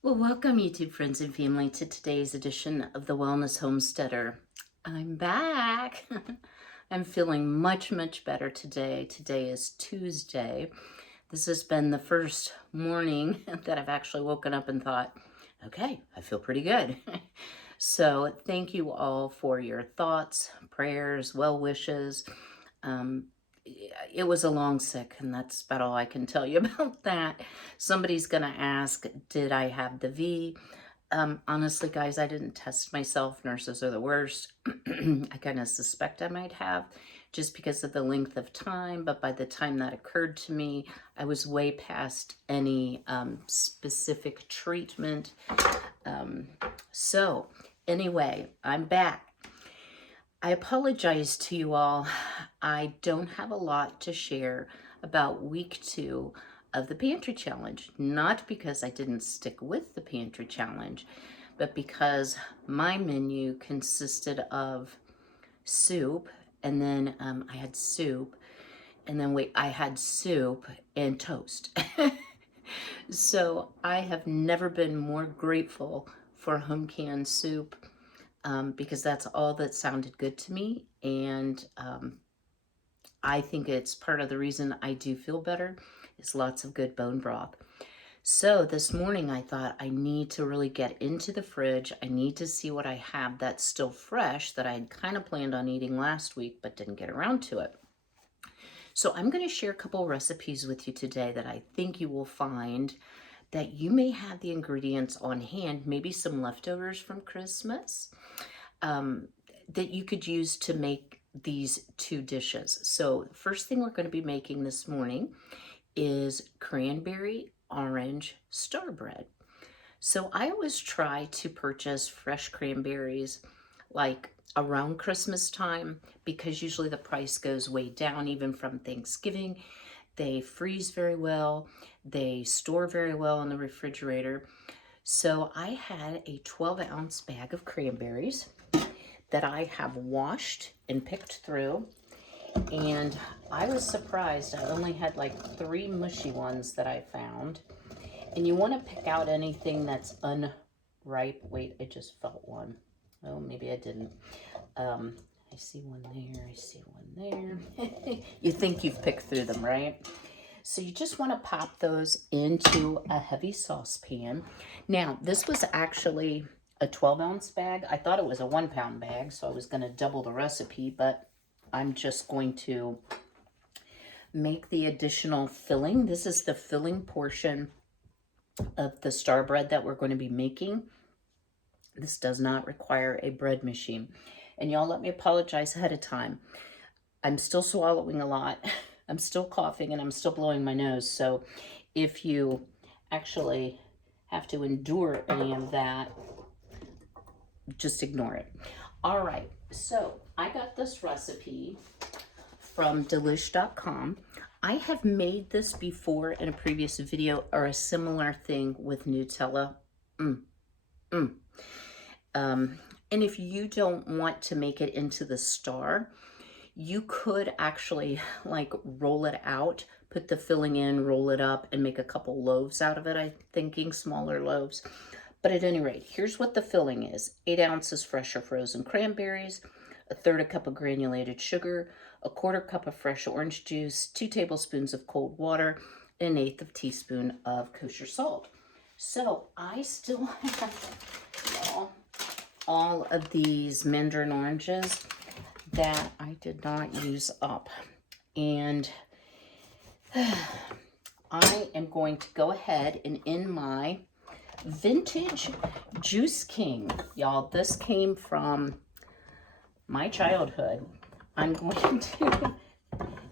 Well, welcome, YouTube friends and family, to today's edition of the Wellness Homesteader. I'm back. I'm feeling much, much better today. Today is Tuesday. This has been the first morning that I've actually woken up and thought, okay, I feel pretty good. So thank you all for your thoughts, prayers, well wishes. Um, it was a long sick, and that's about all I can tell you about that. Somebody's going to ask, did I have the V? Honestly, guys, I didn't test myself. Nurses are the worst. I kind of suspect I might have just because of the length of time, but by the time that occurred to me, I was way past any specific treatment. So anyway, I'm back. I apologize to you all. I don't have a lot to share about week 2 of the pantry challenge. Not because I didn't stick with the pantry challenge, but because my menu consisted of soup, and then I had soup, and then I had soup and toast. So I have never been more grateful for home canned soup because that's all that sounded good to me. And I think it's part of the reason I do feel better is lots of good bone broth. So this morning I thought I need to really get into the fridge. I need to see what I have that's still fresh that I had kind of planned on eating last week but didn't get around to it. So I'm going to share a couple recipes with you today that I think you will find that you may have the ingredients on hand, maybe some leftovers from Christmas, that you could use to make these 2 dishes. So first thing we're going to be making this morning is cranberry orange star bread. So I always try to purchase fresh cranberries like around Christmas time because usually the price goes way down even from Thanksgiving. They freeze very well. They store very well in the refrigerator. So I had a 12-ounce bag of cranberries that I have washed and picked through. And I was surprised. I only had like 3 mushy ones that I found. And you want to pick out anything that's unripe. Wait, I just felt one. Oh, maybe I didn't. I see one there. I see one there. You think you've picked through them, right? So you just want to pop those into a heavy saucepan. Now, this was actually a 12-ounce bag. I thought it was a 1-pound bag, so I was going to double the recipe, but I'm just going to make the additional filling. This is the filling portion of the star bread that we're going to be making. This does not require a bread machine. And y'all let me apologize ahead of time. I'm still swallowing a lot. I'm still coughing and I'm still blowing my nose. So if you actually have to endure any of that, just ignore it. All right, so I got this recipe from delish.com. I have made this before in a previous video or a similar thing with Nutella. And if you don't want to make it into the star, you could actually like roll it out, put the filling in, roll it up, and make a couple loaves out of it. I'm thinking smaller loaves. But at any rate, here's what the filling is. 8 ounces fresh or frozen cranberries, 1/3 cup of granulated sugar, 1/4 cup of fresh orange juice, 2 tablespoons of cold water, and 1/8 teaspoon of kosher salt. So I still have all of these mandarin oranges that I did not use up. And I am going to go ahead and in my vintage Juice King, y'all, this came from my childhood. I'm going to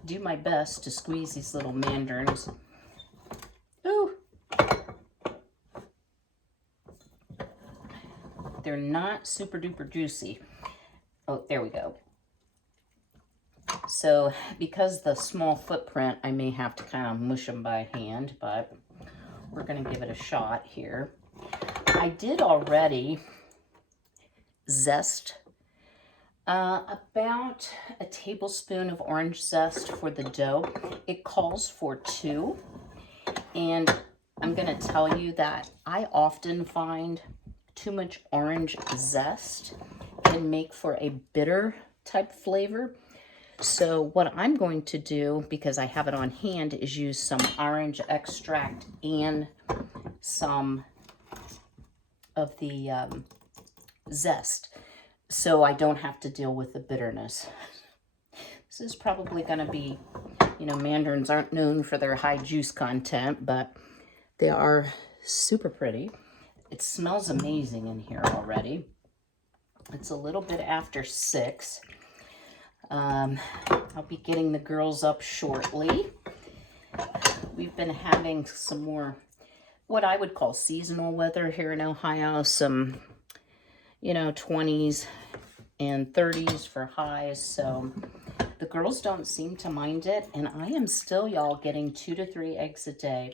do my best to squeeze these little mandarins. Ooh. They're not super duper juicy. Oh, there we go. So because the small footprint, I may have to kind of mush them by hand, but we're going to give it a shot here. I did already zest about a tablespoon of orange zest for the dough. It calls for 2, and I'm going to tell you that I often find too much orange zest can make for a bitter type flavor. So what I'm going to do, because I have it on hand, is use some orange extract and some of the zest, so I don't have to deal with the bitterness. This is probably going to be, you know, mandarins aren't known for their high juice content, but they are super pretty. It smells amazing in here already. It's a little bit after 6. I'll be getting the girls up shortly. We've been having some more, what I would call seasonal weather here in Ohio. Some, you know, 20s and 30s for highs. So the girls don't seem to mind it. And I am still, y'all, getting 2 to 3 eggs a day.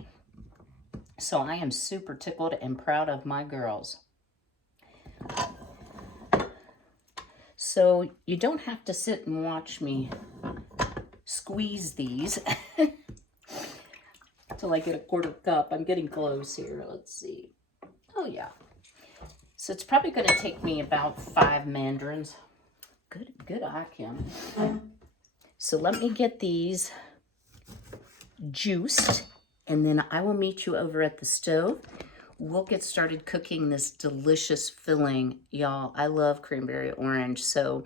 So I am super tickled and proud of my girls. So you don't have to sit and watch me squeeze these till I get a 1/4 cup. I'm getting close here. Let's see. Oh yeah. So it's probably going to take me about 5 mandarins. Good eye, Kym. So let me get these juiced, and then I will meet you over at the stove. We'll get started cooking this delicious filling. Y'all, I love cranberry orange. So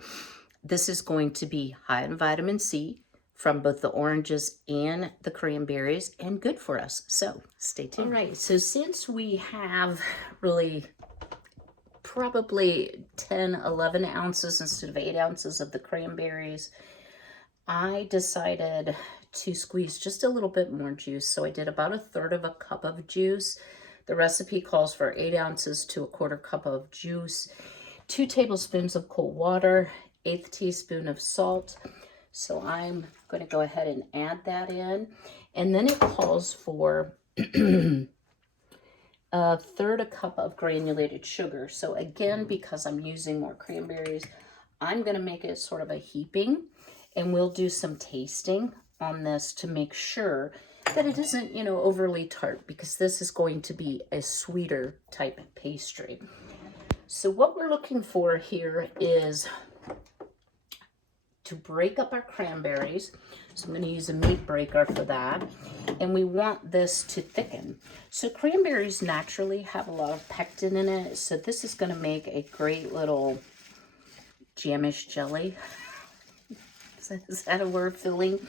this is going to be high in vitamin C from both the oranges and the cranberries, and good for us. So stay tuned. All right, so since we have really probably 10, 11 ounces instead of 8 ounces of the cranberries, I decided to squeeze just a little bit more juice. So I did about 1/3 cup of juice. The recipe calls for 8 ounces to a 1/4 cup of juice, 2 tablespoons of cold water, 1/8 teaspoon of salt. So I'm going to go ahead and add that in. And then it calls for 1/3 cup of granulated sugar. So again, because I'm using more cranberries, I'm going to make it sort of a heaping, and we'll do some tasting on this to make sure that it isn't, you know, overly tart, because this is going to be a sweeter type pastry. So what we're looking for here is to break up our cranberries. So I'm going to use a meat breaker for that. And we want this to thicken. So cranberries naturally have a lot of pectin in it. So this is going to make a great little jamish jelly. Is that a word, filling?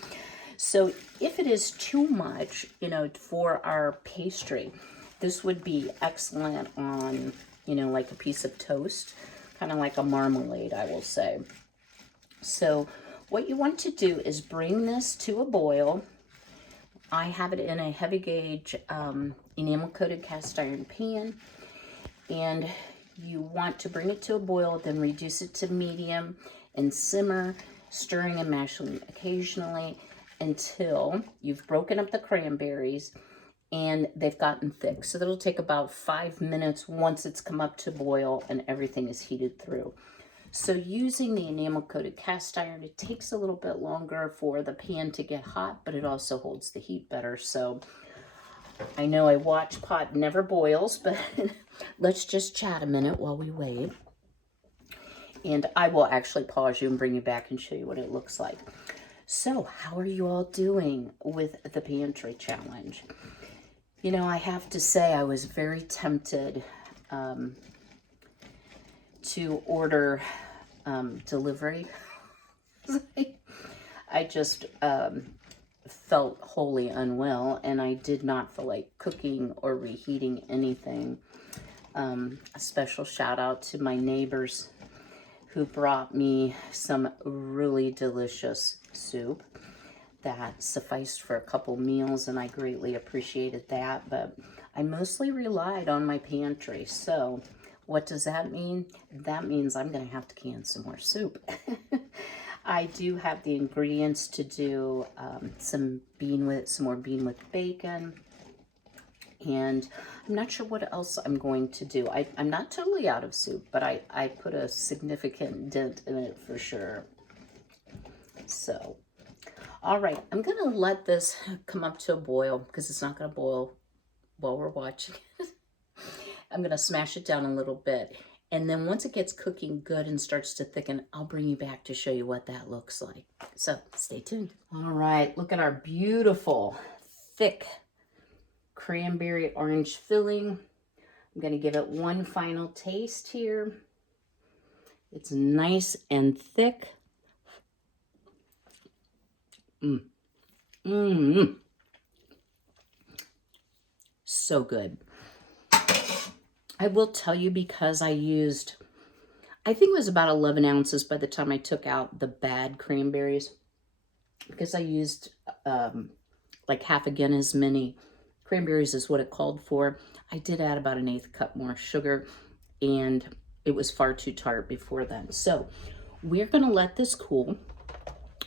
So if it is too much, you know, for our pastry, this would be excellent on, you know, like a piece of toast, kind of like a marmalade, I will say. So what you want to do is bring this to a boil. I have it in a heavy gauge enamel coated cast iron pan, and you want to bring it to a boil, then reduce it to medium and simmer, stirring and mashing occasionally until you've broken up the cranberries and they've gotten thick. So that'll take about 5 minutes once it's come up to boil and everything is heated through. So using the enamel coated cast iron, it takes a little bit longer for the pan to get hot, but it also holds the heat better. So I know a watch pot never boils, but let's just chat a minute while we wait. And I will actually pause you and bring you back and show you what it looks like. So how are you all doing with the pantry challenge? You know, I have to say I was very tempted to order delivery. I just felt wholly unwell, and I did not feel like cooking or reheating anything. A special shout out to my neighbors who brought me some really delicious soup that sufficed for a couple meals, and I greatly appreciated that. But I mostly relied on my pantry. So what does that mean? That means I'm going to have to can some more soup. I do have the ingredients to do some more bean with bacon. And I'm not sure what else I'm going to do. I'm not totally out of soup, but I put a significant dent in it for sure. So, all right, I'm going to let this come up to a boil because it's not going to boil while we're watching it. I'm going to smash it down a little bit. And then once it gets cooking good and starts to thicken, I'll bring you back to show you what that looks like. So stay tuned. All right, look at our beautiful, thick cranberry orange filling. I'm going to give it one final taste here. It's nice and thick. So good. I will tell you, because I used, I think it was about 11 ounces by the time I took out the bad cranberries, because I used like half again as many cranberries as what it called for. I did add about an 1/8 cup more sugar, and it was far too tart before then. So we're going to let this cool.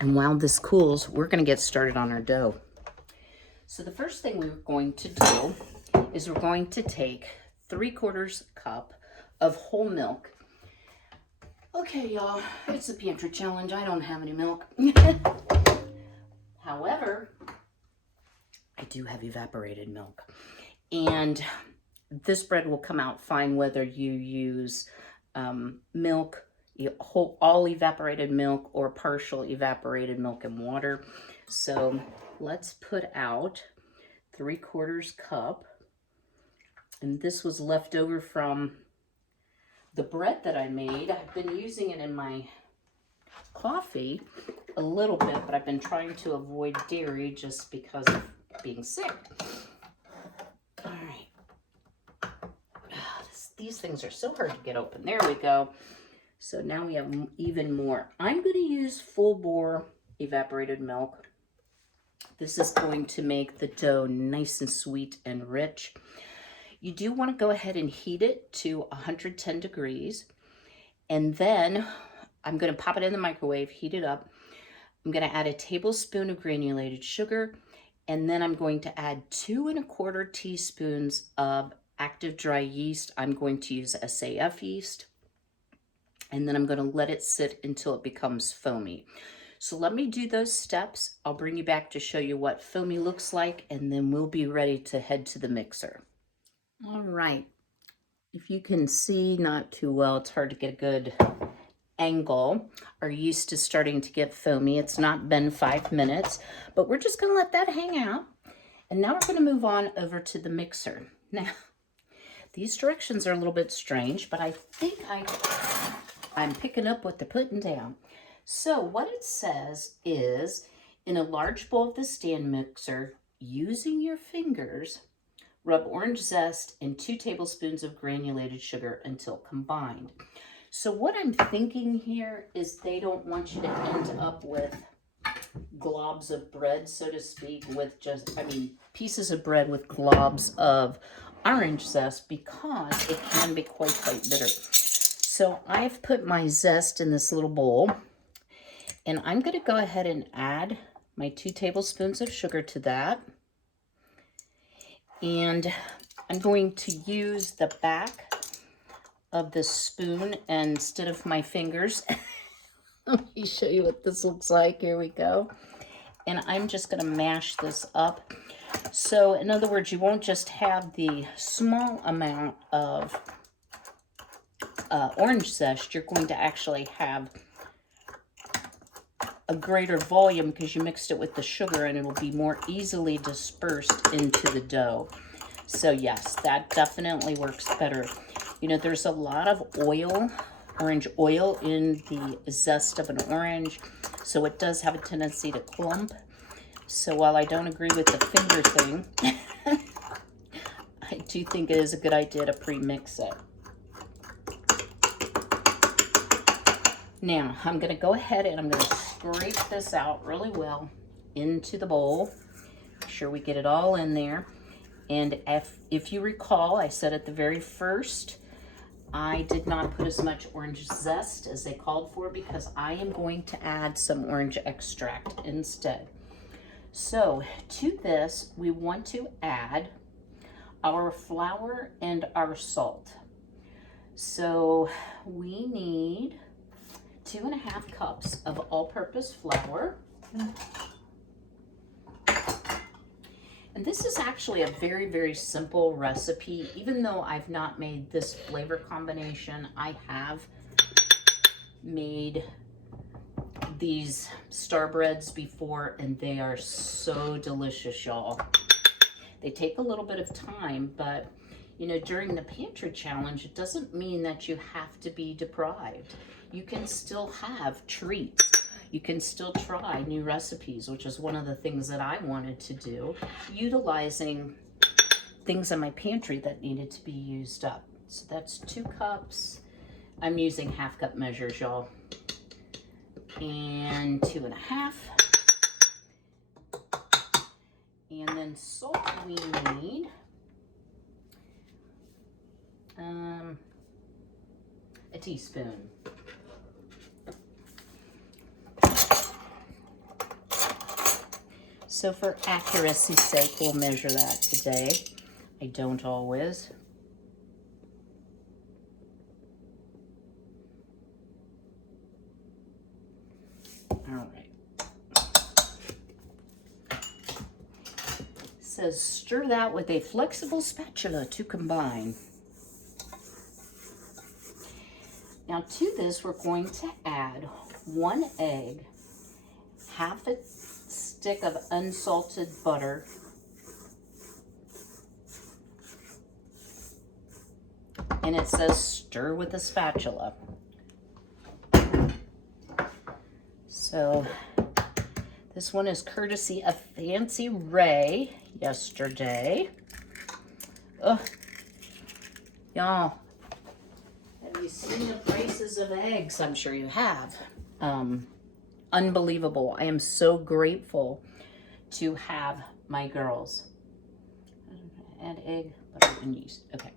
And while this cools, we're going to get started on our dough. So the first thing we're going to do is we're going to take 3/4 cup of whole milk. Okay, y'all, it's a pantry challenge. I don't have any milk. However, I do have evaporated milk. And this bread will come out fine whether you use milk, all evaporated milk, or partial evaporated milk and water. So let's put out 3/4 cup. And this was left over from the bread that I made. I've been using it in my coffee a little bit, but I've been trying to avoid dairy just because of being sick. All right. These things are so hard to get open. There we go. So now we have even more. I'm going to use full bore evaporated milk. This is going to make the dough nice and sweet and rich. You do want to go ahead and heat it to 110 degrees. And then I'm going to pop it in the microwave, heat it up. I'm going to add a tablespoon of granulated sugar. And then I'm going to add 2 1/4 teaspoons of active dry yeast. I'm going to use SAF yeast. And then I'm going to let it sit until it becomes foamy. So let me do those steps. I'll bring you back to show you what foamy looks like, and then we'll be ready to head to the mixer. All right. If you can see, not too well, it's hard to get a good angle. Our yeast is starting to get foamy. It's not been 5 minutes, but we're just going to let that hang out. And now we're going to move on over to the mixer. Now, these directions are a little bit strange, but I think I'm picking up what they're putting down. So what it says is, in a large bowl of the stand mixer, using your fingers, rub orange zest and 2 tablespoons of granulated sugar until combined. So what I'm thinking here is they don't want you to end up with globs of bread, so to speak, with pieces of bread with globs of orange zest, because it can be quite bitter. So I've put my zest in this little bowl, and I'm going to go ahead and add my 2 tablespoons of sugar to that. And I'm going to use the back of the spoon instead of my fingers. Let me show you what this looks like. Here we go. And I'm just going to mash this up. So in other words, you won't just have the small amount of orange zest. You're going to actually have a greater volume because you mixed it with the sugar, and it'll be more easily dispersed into the dough. So yes, that definitely works better. You know, there's a lot of oil, orange oil, in the zest of an orange, so it does have a tendency to clump. So while I don't agree with the finger thing, I do think it is a good idea to pre-mix it. Now, I'm going to go ahead and I'm going to scrape this out really well into the bowl. Make sure we get it all in there. And if you recall, I said at the very first, I did not put as much orange zest as they called for because I am going to add some orange extract instead. So to this, we want to add our flour and our salt. So we need 2 1/2 cups of all-purpose flour. And And this is actually a very, very simple recipe. Even though I've not made this flavor combination, I have made these star breads before, and they are so delicious, y'all. They take a little bit of time, but you know, during the pantry challenge, it doesn't mean that you have to be deprived. You can still have treats. You can still try new recipes, which is one of the things that I wanted to do, utilizing things in my pantry that needed to be used up. So that's 2 cups. I'm using half cup measures, y'all. And 2.5. And then salt we need a teaspoon. So for accuracy's sake, we'll measure that today. I don't always. All right. It says stir that with a flexible spatula to combine. Now to this, we're going to add 1 egg, half a stick of unsalted butter, and it says stir with a spatula. So this one is courtesy of Fancy Ray yesterday. Ugh, y'all, have you seen the prices of eggs? I'm sure you have. Unbelievable. I am so grateful to have my girls. Add egg, butter, and yeast. Okay,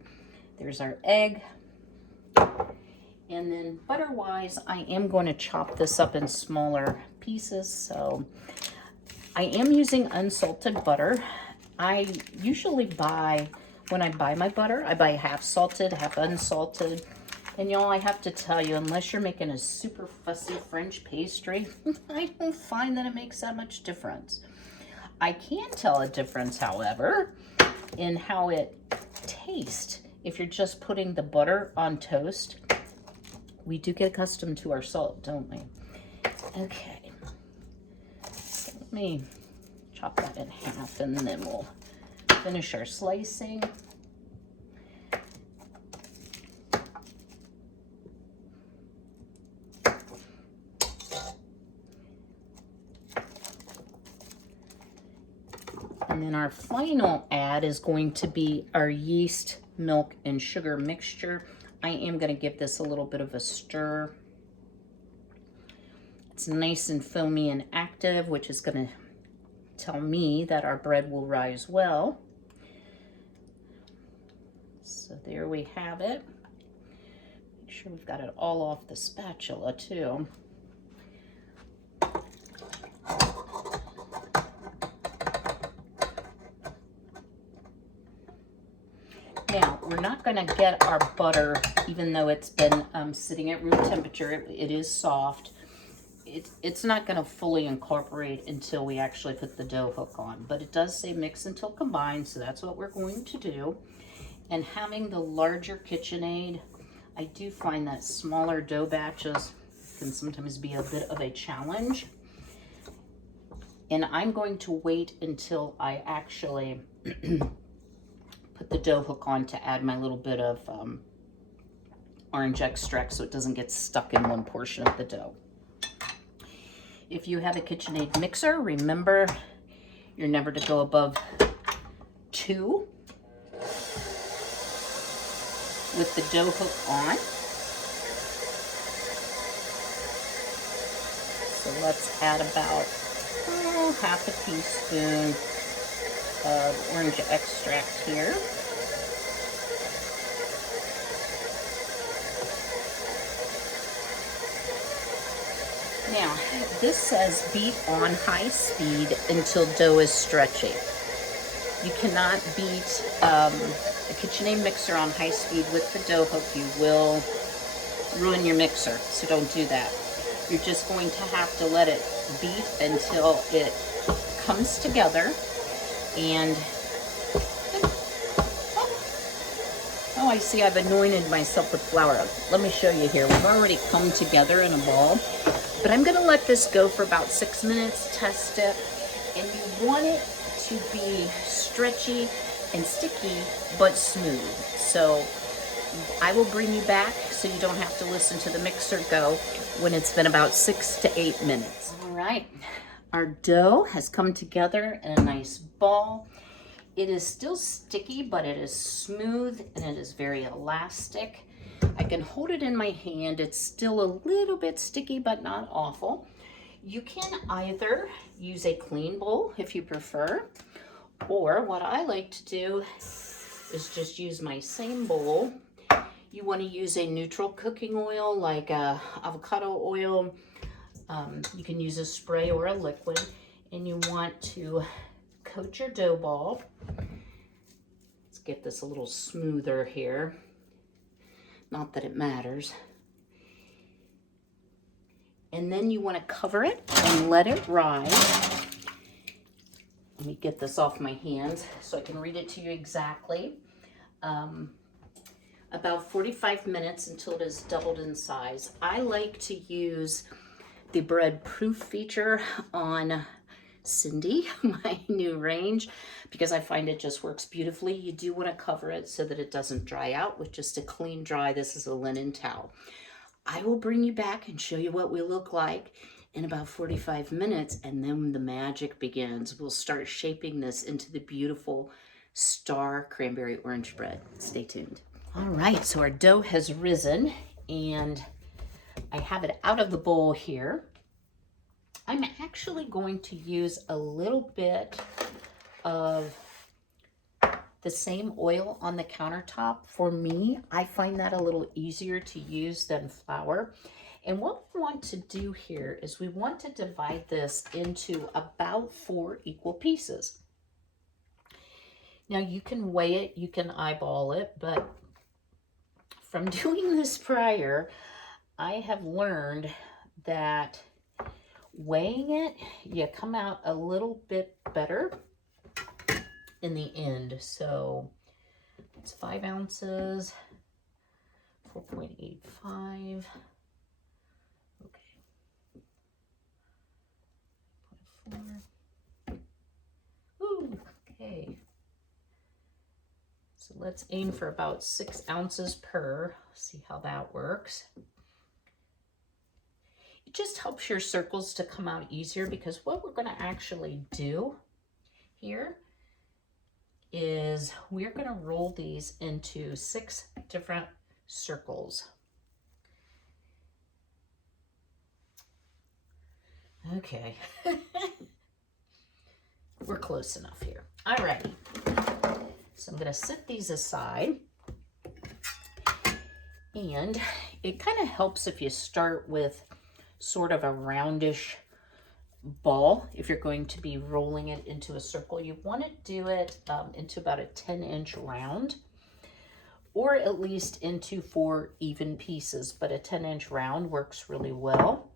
there's our egg. And then butter-wise, I am going to chop this up in smaller pieces. So I am using unsalted butter. I usually buy, when I buy my butter, I buy half salted, half unsalted. And y'all, I have to tell you, unless you're making a super fussy French pastry, I don't find that it makes that much difference. I can tell a difference, however, in how it tastes. If you're just putting the butter on toast, we do get accustomed to our salt, don't we? Okay, so let me chop that in half, and then we'll finish our slicing. And then our final add is going to be our yeast, milk, and sugar mixture. I am going to give this a little bit of a stir. It's nice and foamy and active, which is going to tell me that our bread will rise well. So there we have it. Make sure we've got it all off the spatula too. Now, we're not going to get our butter, even though it's been sitting at room temperature. It is soft. It's not going to fully incorporate until we actually put the dough hook on. But it does say mix until combined, so that's what we're going to do. And having the larger KitchenAid, I do find that smaller dough batches can sometimes be a bit of a challenge. And I'm going to wait until I actually put the dough hook on to add my little bit of orange extract so it doesn't get stuck in one portion of the dough. If you have a KitchenAid mixer, remember you're never to go above 2 with the dough hook on. So let's add about half a teaspoon of orange extract here. Now, this says beat on high speed until dough is stretchy. You cannot beat a KitchenAid mixer on high speed with the dough hook. You will ruin your mixer, so don't do that. You're just going to have to let it beat until it comes together. And I see I've anointed myself with flour. Let me show you here. We've already come together in a ball, but I'm gonna let this go for about 6 minutes, test it, and you want it to be stretchy and sticky, but smooth. So I will bring you back so you don't have to listen to the mixer go when it's been about 6 to 8 minutes. All right, our dough has come together in a nice ball. It is still sticky, but it is smooth and it is very elastic. I can hold it in my hand. It's still a little bit sticky, but not awful. You can either use a clean bowl if you prefer, or what I like to do is just use my same bowl. You want to use a neutral cooking oil like avocado oil. You can use a spray or a liquid, and you want to coat your dough ball. Let's get this a little smoother here. Not that it matters. And then you want to cover it and let it rise. Let me get this off my hands so I can read it to you exactly. About 45 minutes until it is doubled in size. I like to use the bread proof feature on Cindy, my new range, because I find it just works beautifully. You do want to cover it so that it doesn't dry out with just a clean dry. This is a linen towel. I will bring you back and show you what we look like in about 45 minutes, and then the magic begins. We'll start shaping this into the beautiful star cranberry orange bread. Stay tuned. All right, so our dough has risen, and I have it out of the bowl here. I'm actually going to use a little bit of the same oil on the countertop. For me, I find that a little easier to use than flour. And what we want to do here is we want to divide this into about 4 equal pieces. Now you can weigh it, you can eyeball it, but from doing this prior, I have learned that weighing it, you come out a little bit better in the end. So it's 5 ounces, 4.85. Okay. 4. Ooh, okay. So let's aim for about 6 ounces per. See how that works. It just helps your circles to come out easier, because what we're going to actually do here is we're going to roll these into 6 different circles. Okay. We're close enough here. All right. So I'm going to set these aside. And it kind of helps if you start with sort of a roundish ball. If you're going to be rolling it into a circle, you want to do it into about a 10-inch round, or at least into 4 even pieces, but a 10-inch round works really well.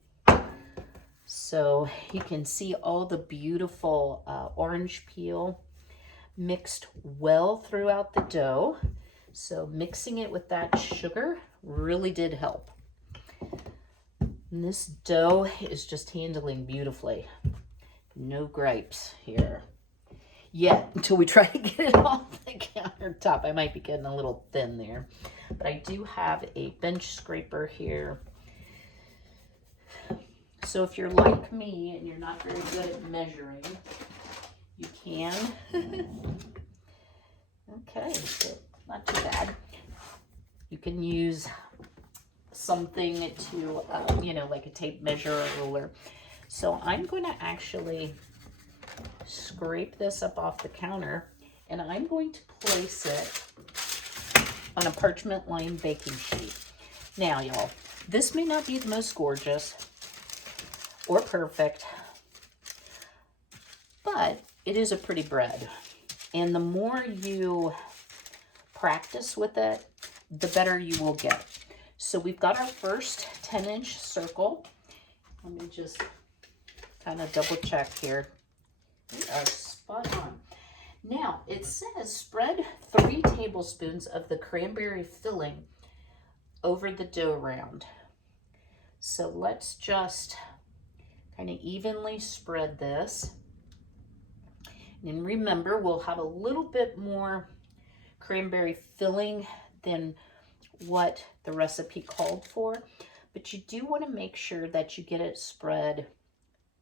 So you can see all the beautiful orange peel mixed well throughout the dough. So mixing it with that sugar really did help. And this dough is just handling beautifully. No gripes here yet, until we try to get it off the countertop. I might be getting a little thin there, but I do have a bench scraper here. So if you're like me and you're not very good at measuring, you can. Okay, so not too bad. You can use something to, like a tape measure or ruler. So I'm going to actually scrape this up off the counter, and I'm going to place it on a parchment lined baking sheet. Now, y'all, this may not be the most gorgeous or perfect, but it is a pretty bread. And the more you practice with it, the better you will get. So we've got our first 10-inch circle. Let me just kind of double check here. We are spot on. Now, it says spread 3 tablespoons of the cranberry filling over the dough round. So let's just kind of evenly spread this. And remember, we'll have a little bit more cranberry filling than what the recipe called for, but you do want to make sure that you get it spread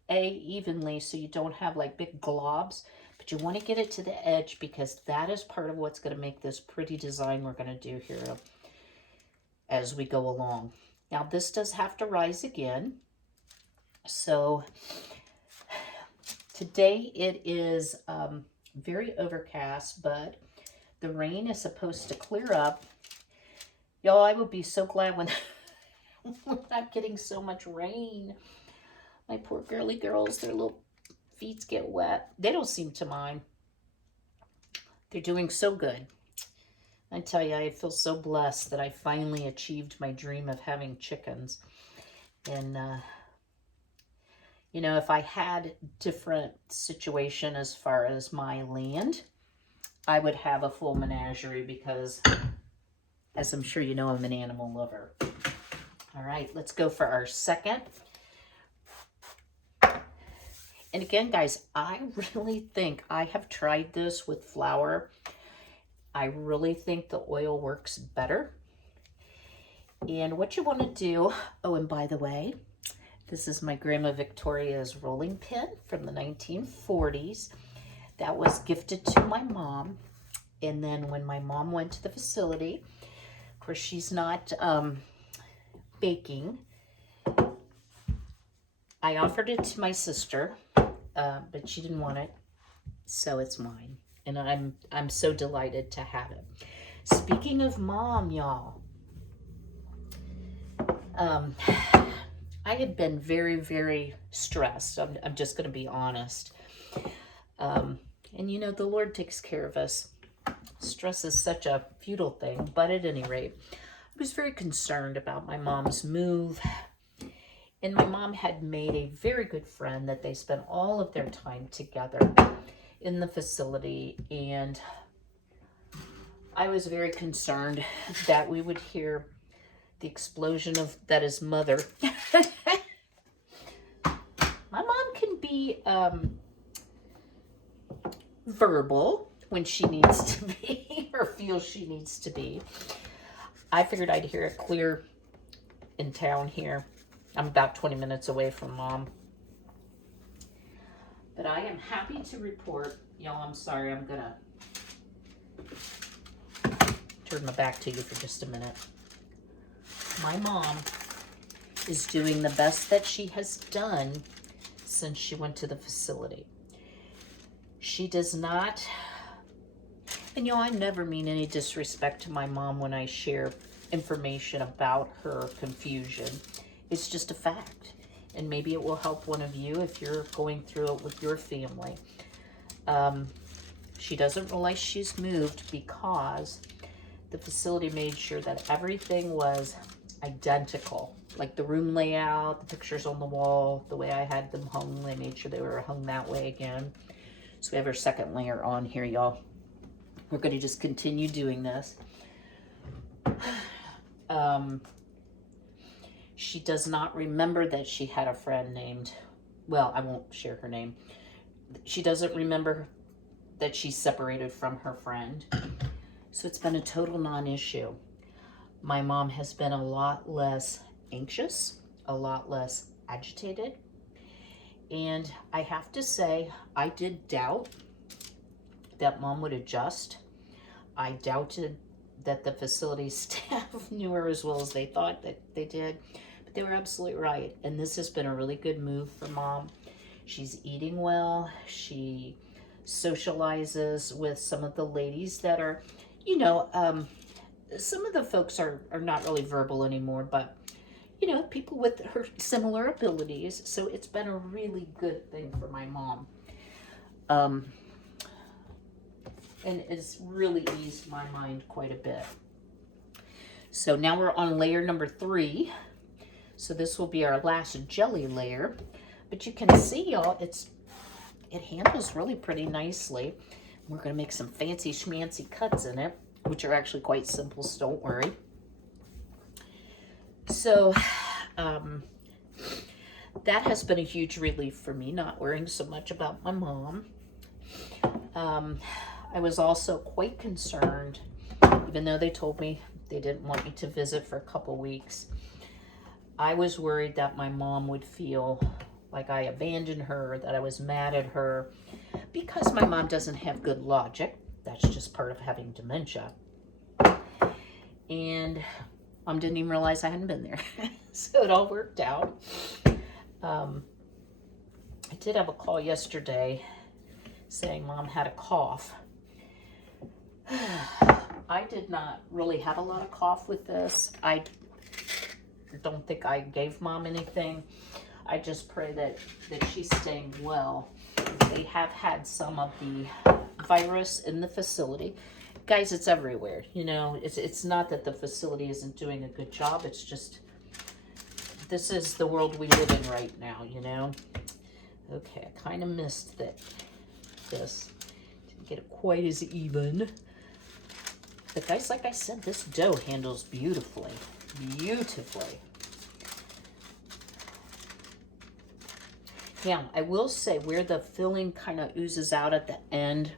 evenly so you don't have like big globs, but you want to get it to the edge because that is part of what's going to make this pretty design we're going to do here as we go along. Now this does have to rise again. So today it is very overcast, but the rain is supposed to clear up. Y'all, I would be so glad when we're not getting so much rain. My poor girly girls, their little feet get wet. They don't seem to mind. They're doing so good. I tell you, I feel so blessed that I finally achieved my dream of having chickens. And, you know, if I had different situation as far as my land, I would have a full menagerie because, as I'm sure you know, I'm an animal lover. All right, let's go for our second. And again, guys, I really think I have tried this with flour. I really think the oil works better. And what you want to do, oh, and by the way, this is my Grandma Victoria's rolling pin from the 1940s. That was gifted to my mom. And then when my mom went to the facility, of course, she's not baking. I offered it to my sister, but she didn't want it, so it's mine. And I'm so delighted to have it. Speaking of mom, y'all, I had been very, very stressed. I'm just going to be honest. And you know, the Lord takes care of us. Stress is such a futile thing, but at any rate, I was very concerned about my mom's move. And my mom had made a very good friend that they spent all of their time together in the facility. And I was very concerned that we would hear the explosion of that is mother. My mom can be verbal when she needs to be or feels she needs to be. I figured I'd hear it clear in town here. I'm about 20 minutes away from mom. But I am happy to report, y'all, I'm sorry, I'm gonna turn my back to you for just a minute. My mom is doing the best that she has done since she went to the facility. She does not, and I never mean any disrespect to my mom when I share information about her confusion. It's just a fact. And maybe it will help one of you if you're going through it with your family. She doesn't realize she's moved because the facility made sure that everything was identical. Like the room layout, the pictures on the wall, the way I had them hung, they made sure they were hung that way again. So we have our second layer on here, y'all. We're going to just continue doing this. She does not remember that she had a friend named, well, I won't share her name. She doesn't remember that she's separated from her friend. So it's been a total non-issue. My mom has been a lot less anxious, a lot less agitated. And I have to say, I did doubt that mom would adjust. I doubted that the facility staff knew her as well as they thought that they did. But they were absolutely right. And this has been a really good move for mom. She's eating well. She socializes with some of the ladies that are, some of the folks are not really verbal anymore, but, people with her similar abilities. So it's been a really good thing for my mom. And it's really eased my mind quite a bit. So now we're on layer number 3. So this will be our last jelly layer. But you can see, y'all, it handles really pretty nicely. We're going to make some fancy schmancy cuts in it, which are actually quite simple, so don't worry. So that has been a huge relief for me, not worrying so much about my mom. I was also quite concerned, even though they told me they didn't want me to visit for a couple weeks. I was worried that my mom would feel like I abandoned her, that I was mad at her, because my mom doesn't have good logic. That's just part of having dementia. And Mom didn't even realize I hadn't been there. So it all worked out. I did have a call yesterday saying Mom had a cough. I did not really have a lot of cough with this. I don't think I gave Mom anything. I just pray that she's staying well. They have had some of the virus in the facility. Guys, it's everywhere. You know, it's not that the facility isn't doing a good job. It's just, this is the world we live in right now, you know. Okay, I kind of missed this. Didn't get it quite as even. But guys, like I said, this dough handles beautifully. Beautifully. Now, I will say where the filling kind of oozes out at the end,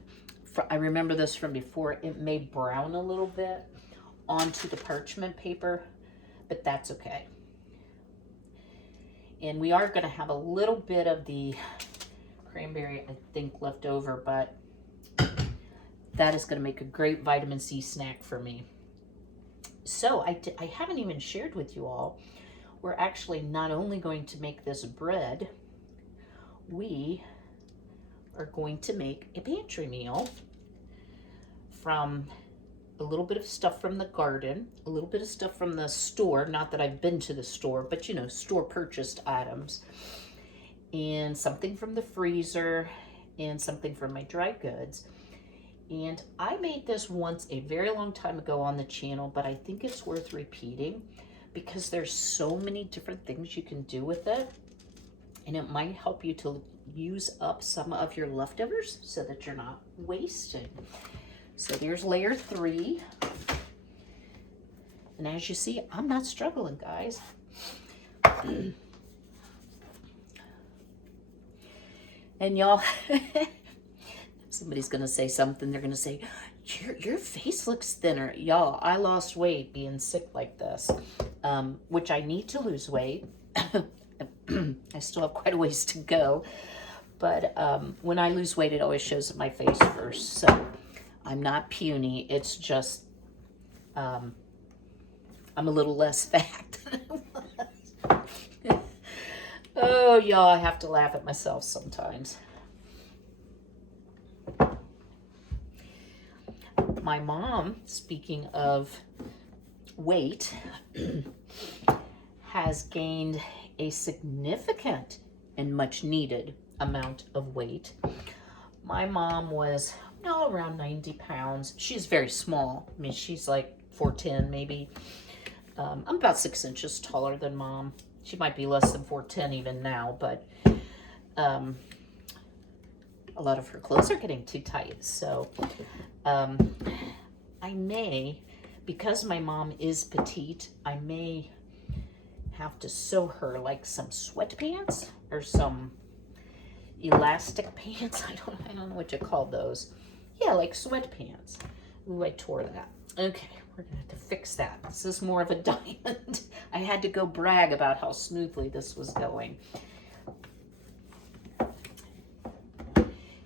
I remember this from before, it may brown a little bit onto the parchment paper, but that's okay. And we are going to have a little bit of the cranberry, I think, left over, but that is going to make a great vitamin C snack for me. So I haven't even shared with you all, we're actually not only going to make this bread, we are going to make a pantry meal from a little bit of stuff from the garden, a little bit of stuff from the store, not that I've been to the store, but you know, store purchased items, and something from the freezer, and something from my dry goods. And I made this once a very long time ago on the channel, but I think it's worth repeating because there's so many different things you can do with it. And it might help you to use up some of your leftovers so that you're not wasting. So there's layer 3. And as you see, I'm not struggling, guys. And y'all, somebody's gonna say something. They're gonna say, your face looks thinner. Y'all, I lost weight being sick like this, which I need to lose weight. I still have quite a ways to go, but when I lose weight, it always shows my face first. So I'm not puny. It's just I'm a little less fat than I was. Oh, y'all, I have to laugh at myself sometimes. My mom, speaking of weight, has gained a significant and much needed amount of weight. My mom was around 90 pounds. She's very small. I mean, she's like 4'10" maybe. I'm about 6 inches taller than Mom. She might be less than 4'10" even now, but a lot of her clothes are getting too tight. So I may, because my mom is petite, I may have to sew her like some sweatpants or some elastic pants. I don't know what you call those. Yeah, like sweatpants. Ooh, I tore that. Okay, we're gonna have to fix that. This is more of a diamond. I had to go brag about how smoothly this was going.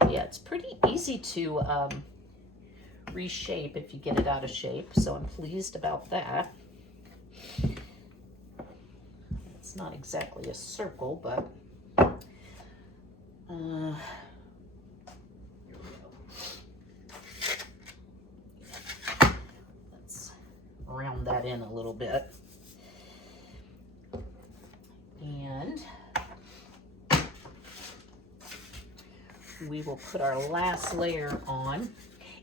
Yeah, it's pretty easy to reshape if you get it out of shape, so I'm pleased about that. It's not exactly a circle, but here we go. Let's round that in a little bit. And we will put our last layer on.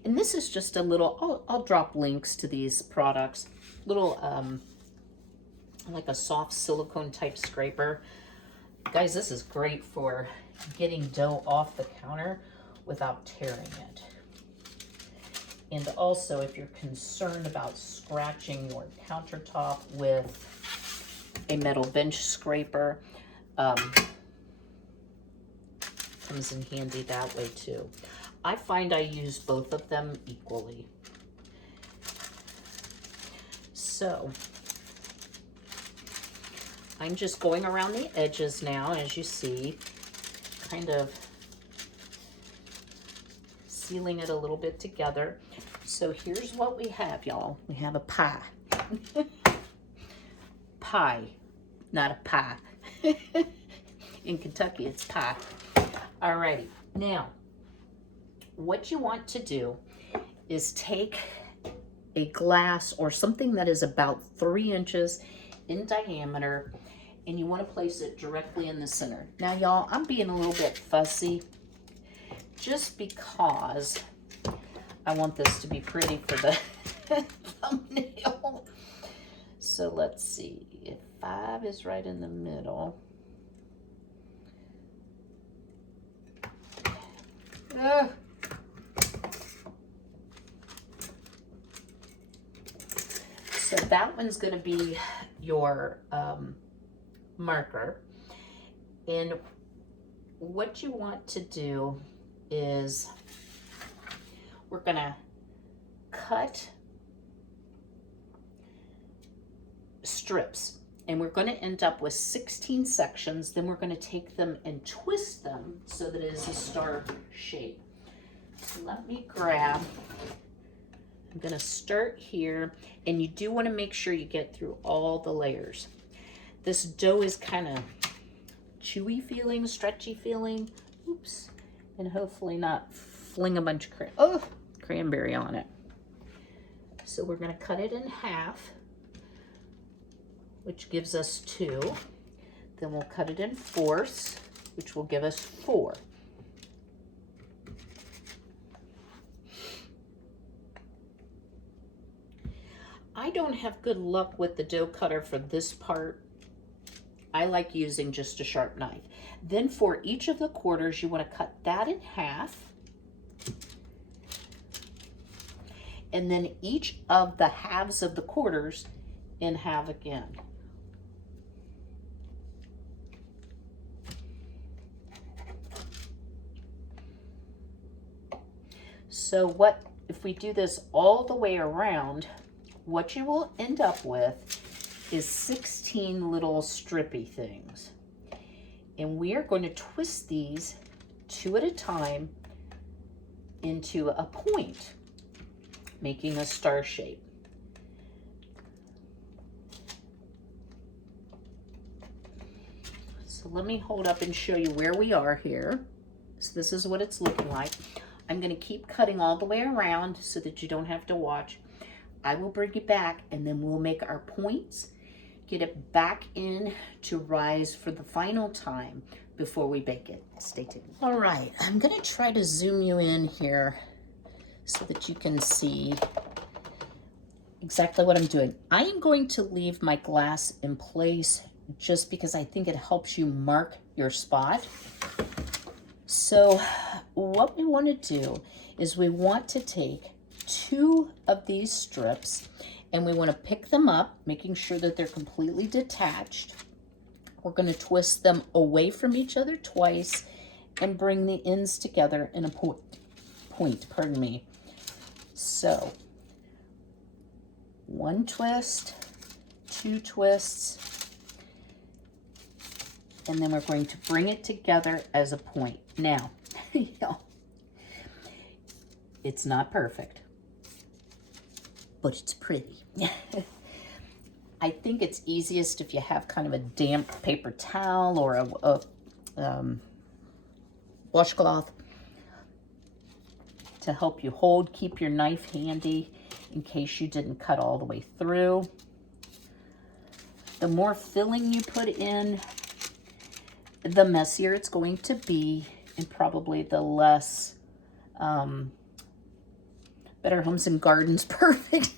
And this is just a little, I'll drop links to these products, little like a soft silicone type scraper. Guys, this is great for getting dough off the counter without tearing it. And also, if you're concerned about scratching your countertop with a metal bench scraper, comes in handy that way too. I find I use both of them equally. So I'm just going around the edges now, as you see, kind of sealing it a little bit together. So here's what we have, y'all. We have a pie. Pie, not a pie. In Kentucky, it's pie. Alrighty, now, what you want to do is take a glass or something that is about 3 inches in diameter, and you want to place it directly in the center. Now, y'all, I'm being a little bit fussy just because I want this to be pretty for the thumbnail. So let's see if 5 is right in the middle. So that one's going to be your marker. And what you want to do is we're going to cut strips. And we're going to end up with 16 sections. Then we're going to take them and twist them so that it is a star shape. So let me grab, I'm going to start here, and you do want to make sure you get through all the layers. This dough is kind of chewy feeling, stretchy feeling. Oops. And hopefully not fling a bunch of cranberry on it. So we're going to cut it in half, which gives us 2. Then we'll cut it in fourths, which will give us 4. I don't have good luck with the dough cutter for this part. I like using just a sharp knife. Then for each of the quarters, you want to cut that in half. And then each of the halves of the quarters in half again. So what if we do this all the way around, what you will end up with is 16 little strippy things. And we are going to twist these 2 at a time into a point, making a star shape. So let me hold up and show you where we are here. So this is what it's looking like. I'm going to keep cutting all the way around so that you don't have to watch. I will bring it back, and then we'll make our points, get it back in to rise for the final time before we bake it. Stay tuned. All right, I'm going to try to zoom you in here so that you can see exactly what I'm doing. I am going to leave my glass in place just because I think it helps you mark your spot. So what we want to do is we want to take 2 of these strips and we want to pick them up, making sure that they're completely detached. We're going to twist them away from each other twice and bring the ends together in a point, pardon me. So 1 twist, 2 twists, and then we're going to bring it together as a point. Now, it's not perfect, but it's pretty. I think it's easiest if you have kind of a damp paper towel or a washcloth to help you keep your knife handy in case you didn't cut all the way through. The more filling you put in, the messier it's going to be, and probably the less Better Homes and Gardens perfect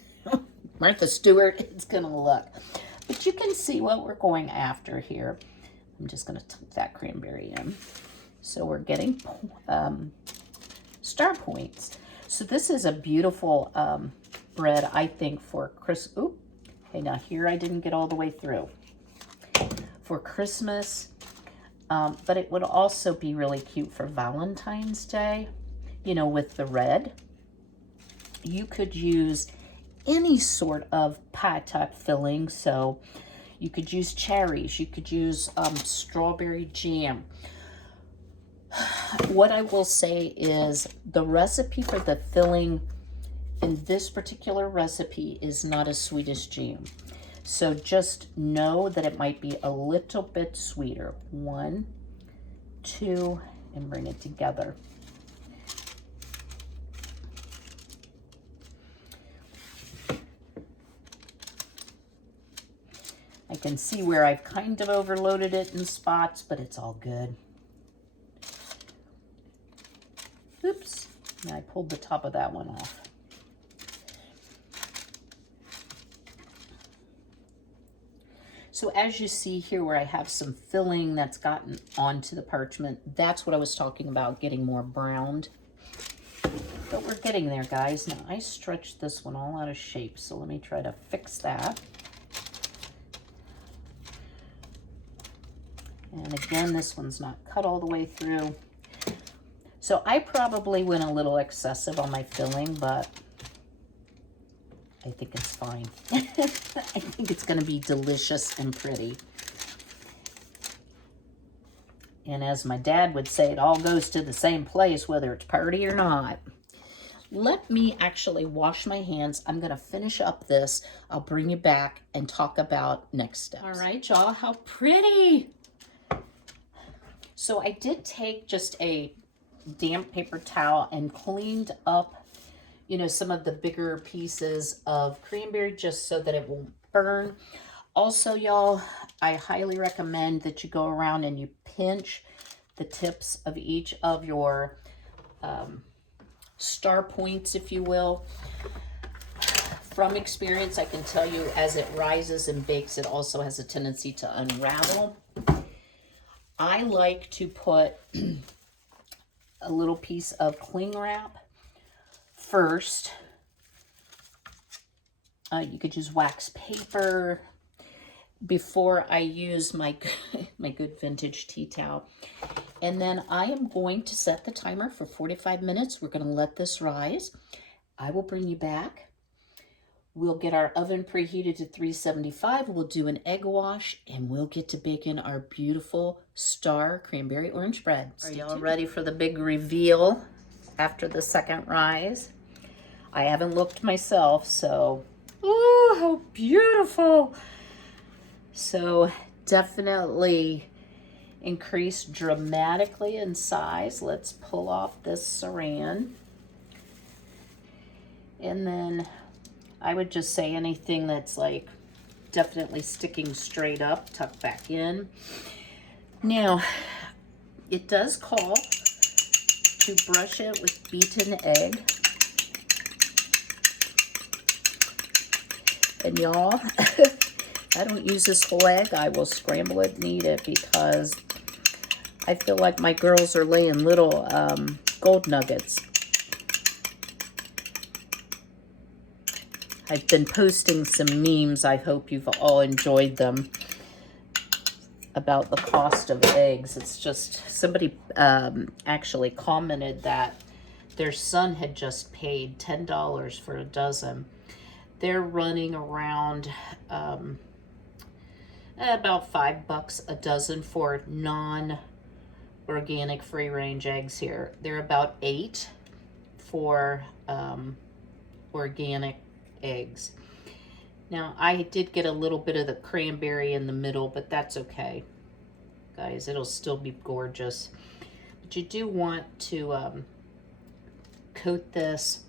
Martha Stewart it's gonna look. But you can see what we're going after here. I'm just gonna tuck that cranberry in. So we're getting star points. So this is a beautiful bread, I think, for Christmas. Oop. Okay, now here I didn't get all the way through. For Christmas, but it would also be really cute for Valentine's Day, you know, with the red. You could use any sort of pie type filling. So you could use cherries, you could use strawberry jam. What I will say is the recipe for the filling in this particular recipe is not as sweet as jam. So just know that it might be a little bit sweeter. 1, 2, and bring it together. I can see where I've kind of overloaded it in spots, but it's all good. Oops, and I pulled the top of that one off. So as you see here where I have some filling that's gotten onto the parchment, that's what I was talking about, getting more browned. But we're getting there, guys. Now I stretched this one all out of shape, so let me try to fix that. And again, this one's not cut all the way through. So I probably went a little excessive on my filling, but I think it's fine. I think it's going to be delicious and pretty. And as my dad would say, it all goes to the same place, whether it's pretty or not. Let me actually wash my hands. I'm going to finish up this. I'll bring you back and talk about next steps. All right, y'all, how pretty. So I did take just a damp paper towel and cleaned up, you know, some of the bigger pieces of cranberry just so that it won't burn. Also, y'all, I highly recommend that you go around and you pinch the tips of each of your star points, if you will. From experience, I can tell you as it rises and bakes, it also has a tendency to unravel. I like to put a little piece of cling wrap first. You could use wax paper before I use my good vintage tea towel. And then I am going to set the timer for 45 minutes. We're going to let this rise. I will bring you back. We'll get our oven preheated to 375. We'll do an egg wash, and we'll get to baking our beautiful star cranberry orange bread. Are y'all ready for the big reveal after the second rise? I haven't looked myself, so, oh, how beautiful. So definitely increased dramatically in size. Let's pull off this saran. And then I would just say anything that's like definitely sticking straight up, tuck back in. Now, it does call to brush it with beaten egg. And y'all, I don't use this whole egg. I will scramble it and eat it because I feel like my girls are laying little gold nuggets. I've been posting some memes. I hope you've all enjoyed them about the cost of eggs. It's just, somebody actually commented that their son had just paid $10 for a dozen. They're running around about $5 a dozen for non-organic free-range eggs here. They're about $8 for organic eggs. Now, I did get a little bit of the cranberry in the middle, but that's okay. Guys, it'll still be gorgeous. But you do want to coat this.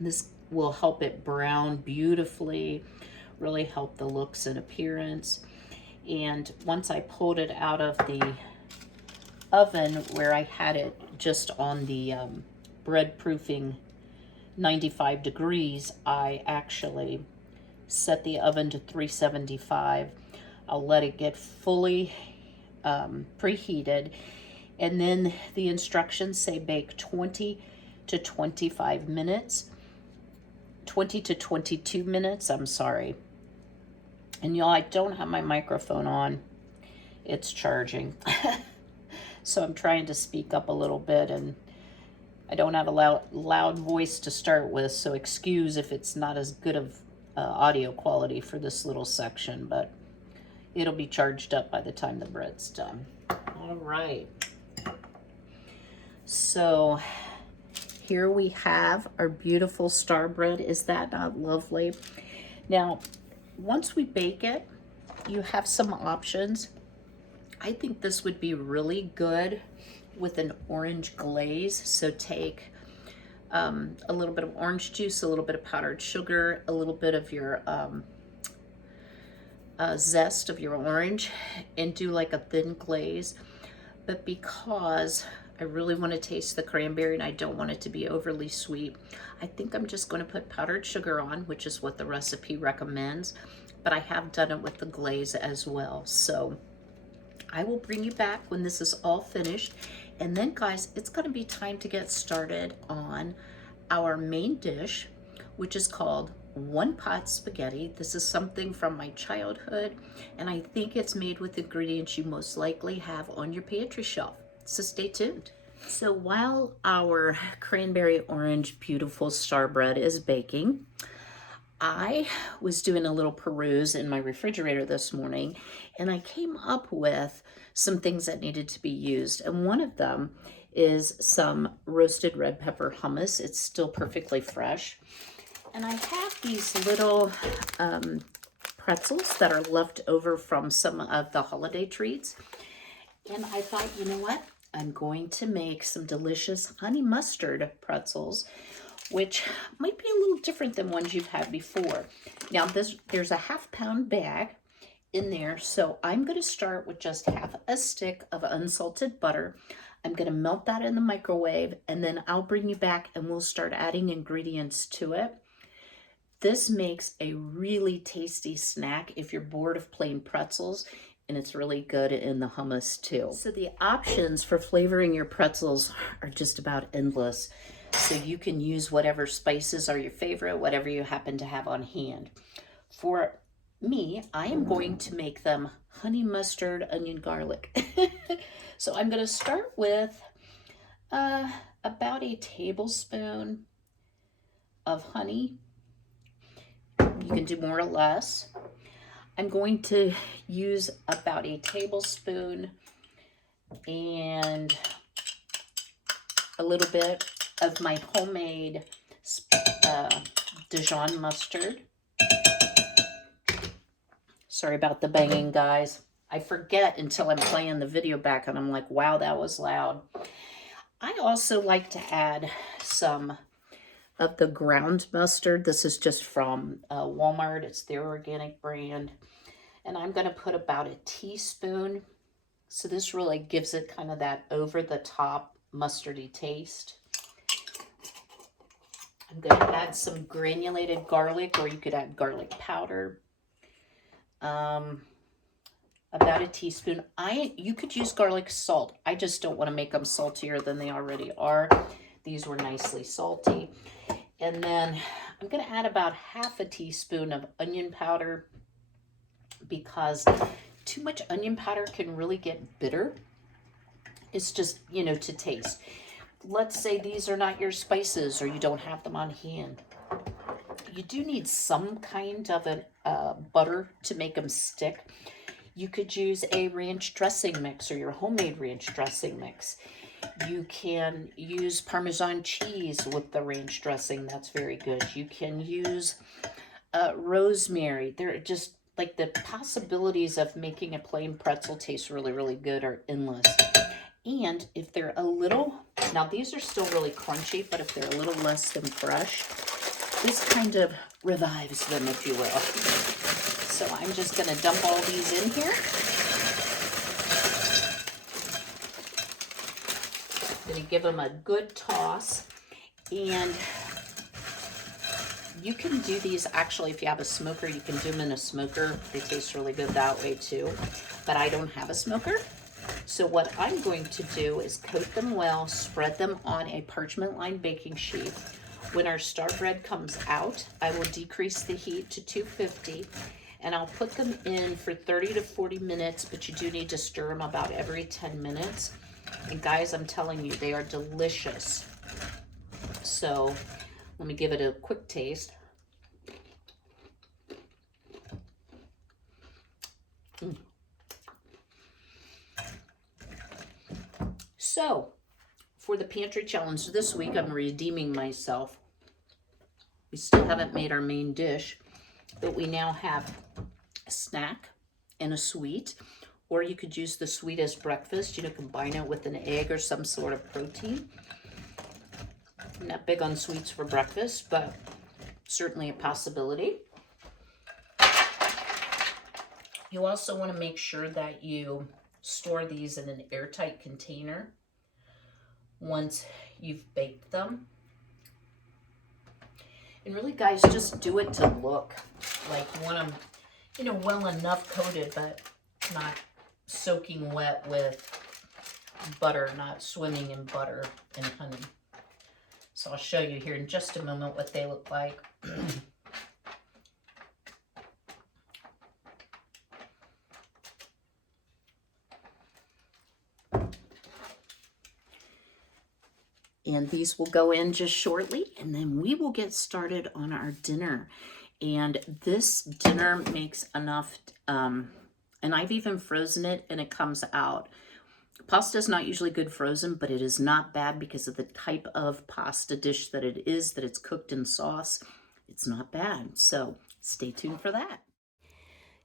This will help it brown beautifully, really help the looks and appearance. And once I pulled it out of the oven where I had it just on the bread proofing 95 degrees, I actually set the oven to 375. I'll let it get fully preheated, and then the instructions say bake 20 to 25 minutes. 20 to 22 minutes, I'm sorry. And y'all, I don't have my microphone on. It's charging. So I'm trying to speak up a little bit, and I don't have a loud voice to start with, so excuse if it's not as good of audio quality for this little section, but it'll be charged up by the time the bread's done. All right. So here we have our beautiful star bread. Is that not lovely? Now, once we bake it, you have some options. I think this would be really good with an orange glaze. So take a little bit of orange juice, a little bit of powdered sugar, a little bit of your zest of your orange, and do like a thin glaze. But because I really want to taste the cranberry and I don't want it to be overly sweet, I think I'm just going to put powdered sugar on, which is what the recipe recommends, but I have done it with the glaze as well. So I will bring you back when this is all finished. And then guys, it's going to be time to get started on our main dish, which is called one pot spaghetti. This is something from my childhood, and I think it's made with ingredients you most likely have on your pantry shelf. So stay tuned. So while our cranberry orange beautiful star bread is baking, I was doing a little peruse in my refrigerator this morning, and I came up with some things that needed to be used. And one of them is some roasted red pepper hummus. It's still perfectly fresh. And I have these little pretzels that are left over from some of the holiday treats. And I thought, you know what? I'm going to make some delicious honey mustard pretzels, which might be a little different than ones you've had before. Now, there's a half-pound bag in there, so I'm going to start with just half a stick of unsalted butter. I'm going to melt that in the microwave, and then I'll bring you back and we'll start adding ingredients to it. This makes a really tasty snack if you're bored of plain pretzels, and it's really good in the hummus too. So the options for flavoring your pretzels are just about endless. So you can use whatever spices are your favorite, whatever you happen to have on hand. For me, I am going to make them honey mustard, onion, garlic. So I'm going to start with about a tablespoon of honey. You can do more or less. I'm going to use about a tablespoon and a little bit of my homemade Dijon mustard. Sorry about the banging, guys. I forget until I'm playing the video back and I'm like, wow, that was loud. I also like to add some of the ground mustard. This is just from Walmart. It's their organic brand. And I'm going to put about a teaspoon. So this really gives it kind of that over-the-top mustardy taste. I'm going to add some granulated garlic, or you could add garlic powder. About a teaspoon. You could use garlic salt. I just don't want to make them saltier than they already are. These were nicely salty. And then I'm going to add about half a teaspoon of onion powder, because too much onion powder can really get bitter. It's just, you know, to taste. Let's say these are not your spices or you don't have them on hand. You do need some kind of a butter to make them stick. You could use a ranch dressing mix or your homemade ranch dressing mix. You can use Parmesan cheese with the ranch dressing. That's very good. You can use rosemary. They're just like the possibilities of making a plain pretzel taste really, really good are endless. And if they're a little, now these are still really crunchy, but if they're a little less than fresh, this kind of revives them, if you will. So I'm just going to dump all these in here. I'm going to give them a good toss. And you can do these, actually, if you have a smoker, you can do them in a smoker. They taste really good that way too. But I don't have a smoker. So what I'm going to do is coat them well, spread them on a parchment lined baking sheet. When our star bread comes out, I will decrease the heat to 250, and I'll put them in for 30 to 40 minutes, but you do need to stir them about every 10 minutes. And guys, I'm telling you, they are delicious. So let me give it a quick taste. So for the pantry challenge this week, I'm redeeming myself. We still haven't made our main dish, but we now have a snack and a sweet, or you could use the sweet as breakfast, combine it with an egg or some sort of protein. I'm not big on sweets for breakfast, but certainly a possibility. You also want to make sure that you store these in an airtight container once you've baked them. And really, guys, just do it to look like you want them, well enough coated, but not soaking wet with butter, not swimming in butter and honey. So I'll show you here in just a moment what they look like. And these will go in just shortly, and then we will get started on our dinner. And this dinner makes enough, and I've even frozen it and it comes out. Pasta is not usually good frozen, but it is not bad because of the type of pasta dish that it is, that it's cooked in sauce. It's not bad. So stay tuned for that.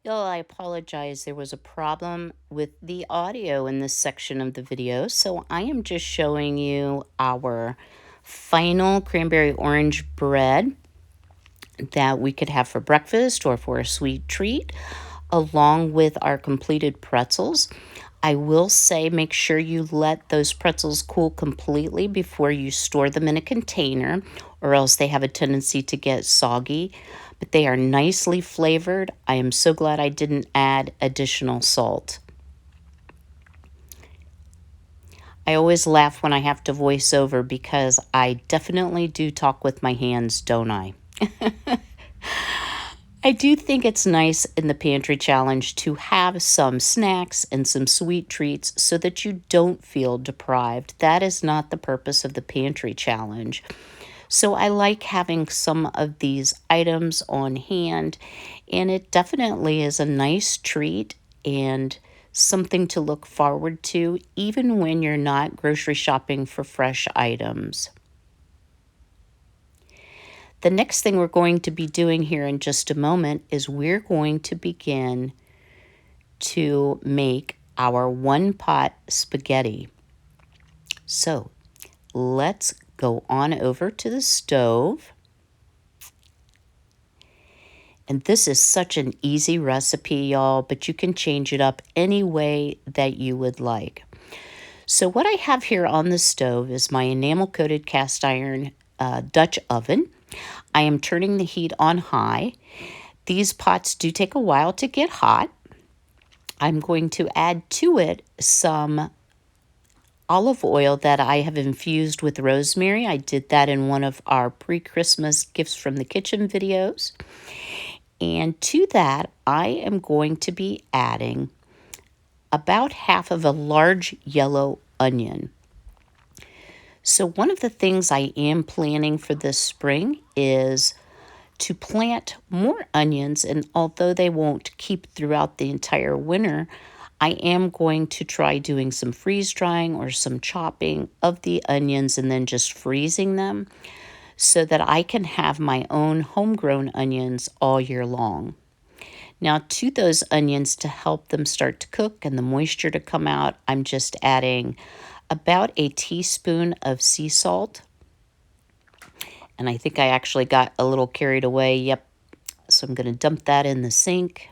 Y'all, I apologize. There was a problem with the audio in this section of the video, so I am just showing you our final cranberry orange bread that we could have for breakfast or for a sweet treat, along with our completed pretzels. I will say make sure you let those pretzels cool completely before you store them in a container, or else they have a tendency to get soggy. But they are nicely flavored. I am so glad I didn't add additional salt. I always laugh when I have to voice over because I definitely do talk with my hands, don't I? I do think it's nice in the pantry challenge to have some snacks and some sweet treats so that you don't feel deprived. That is not the purpose of the pantry challenge. So I like having some of these items on hand, and it definitely is a nice treat and something to look forward to, even when you're not grocery shopping for fresh items. The next thing we're going to be doing here in just a moment is we're going to begin to make our one-pot spaghetti. So let's go on over to the stove. And this is such an easy recipe, y'all, but you can change it up any way that you would like. So what I have here on the stove is my enamel-coated cast iron Dutch oven. I am turning the heat on high. These pots do take a while to get hot. I'm going to add to it some olive oil that I have infused with rosemary. I did that in one of our pre-Christmas gifts from the kitchen videos. And to that, I am going to be adding about half of a large yellow onion. So one of the things I am planning for this spring is to plant more onions, and although they won't keep throughout the entire winter, I am going to try doing some freeze drying or some chopping of the onions and then just freezing them so that I can have my own homegrown onions all year long. Now, to those onions, to help them start to cook and the moisture to come out, I'm just adding about a teaspoon of sea salt. And I think I actually got a little carried away. Yep. So I'm going to dump that in the sink.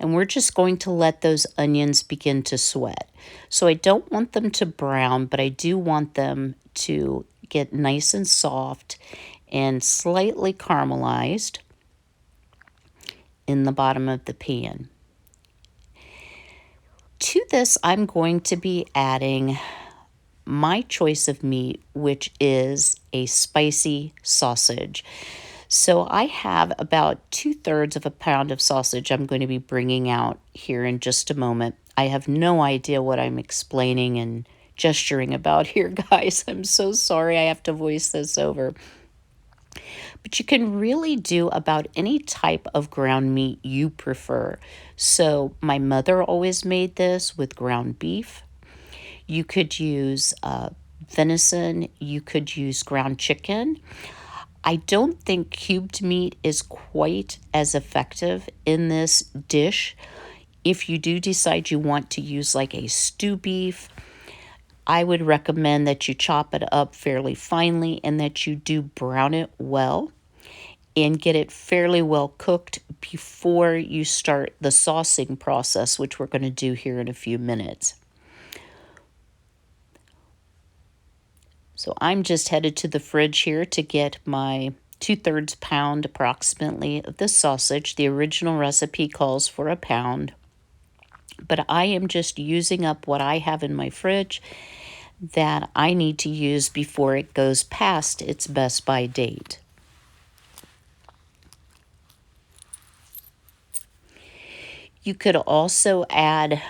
And we're just going to let those onions begin to sweat. So I don't want them to brown, but I do want them to get nice and soft and slightly caramelized in the bottom of the pan. to this, I'm going to be adding my choice of meat, which is a spicy sausage. So I have about 2/3 of a pound of sausage I'm going to be bringing out here in just a moment. I have no idea what I'm explaining and gesturing about here, guys. I'm so sorry I have to voice this over. But you can really do about any type of ground meat you prefer. So my mother always made this with ground beef. You could use venison. You could use ground chicken. I don't think cubed meat is quite as effective in this dish. If you do decide you want to use like a stew beef, I would recommend that you chop it up fairly finely and that you do brown it well and get it fairly well cooked before you start the saucing process, which we're going to do here in a few minutes. So I'm just headed to the fridge here to get my 2/3 pound approximately of the sausage. The original recipe calls for a pound, but I am just using up what I have in my fridge that I need to use before it goes past its best by date. You could also add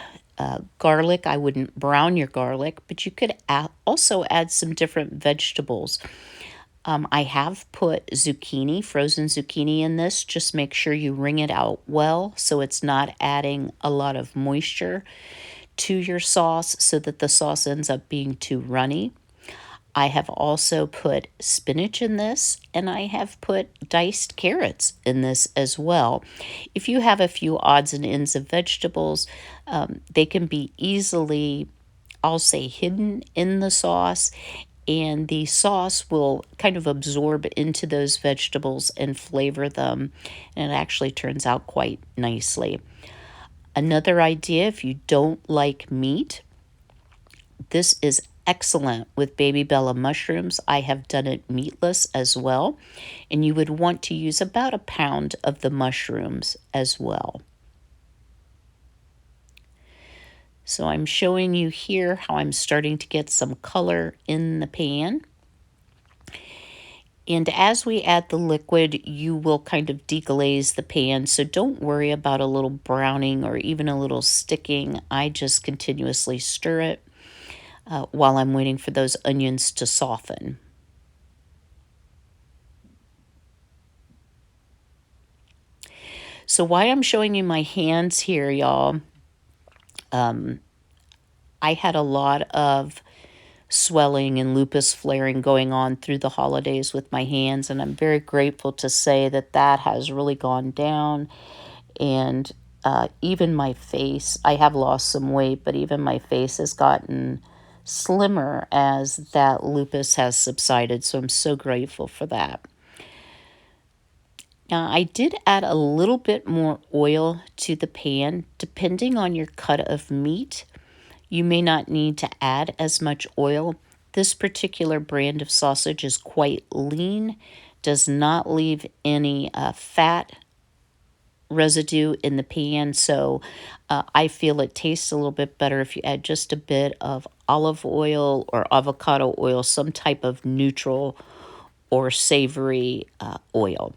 garlic. I wouldn't brown your garlic, but you could also add some different vegetables. I have put zucchini, frozen zucchini in this. Just make sure you wring it out well so it's not adding a lot of moisture to your sauce so that the sauce ends up being too runny. I have also put spinach in this, and I have put diced carrots in this as well. If you have a few odds and ends of vegetables, they can be easily, I'll say, hidden in the sauce, and the sauce will kind of absorb into those vegetables and flavor them, and it actually turns out quite nicely. Another idea, if you don't like meat, this is excellent with baby Bella mushrooms. I have done it meatless as well, and you would want to use about a pound of the mushrooms as well. So I'm showing you here how I'm starting to get some color in the pan. And as we add the liquid, you will kind of deglaze the pan. So don't worry about a little browning or even a little sticking. I just continuously stir it while I'm waiting for those onions to soften. So while I'm showing you my hands here, y'all, I had a lot of swelling and lupus flaring going on through the holidays with my hands, and I'm very grateful to say that that has really gone down. And even my face, I have lost some weight, but even my face has gotten slimmer as that lupus has subsided, so I'm so grateful for that. Now, I did add a little bit more oil to the pan. Depending on your cut of meat, you may not need to add as much oil. This particular brand of sausage is quite lean, does not leave any fat residue in the pan, so I feel it tastes a little bit better if you add just a bit of olive oil or avocado oil, some type of neutral or savory oil.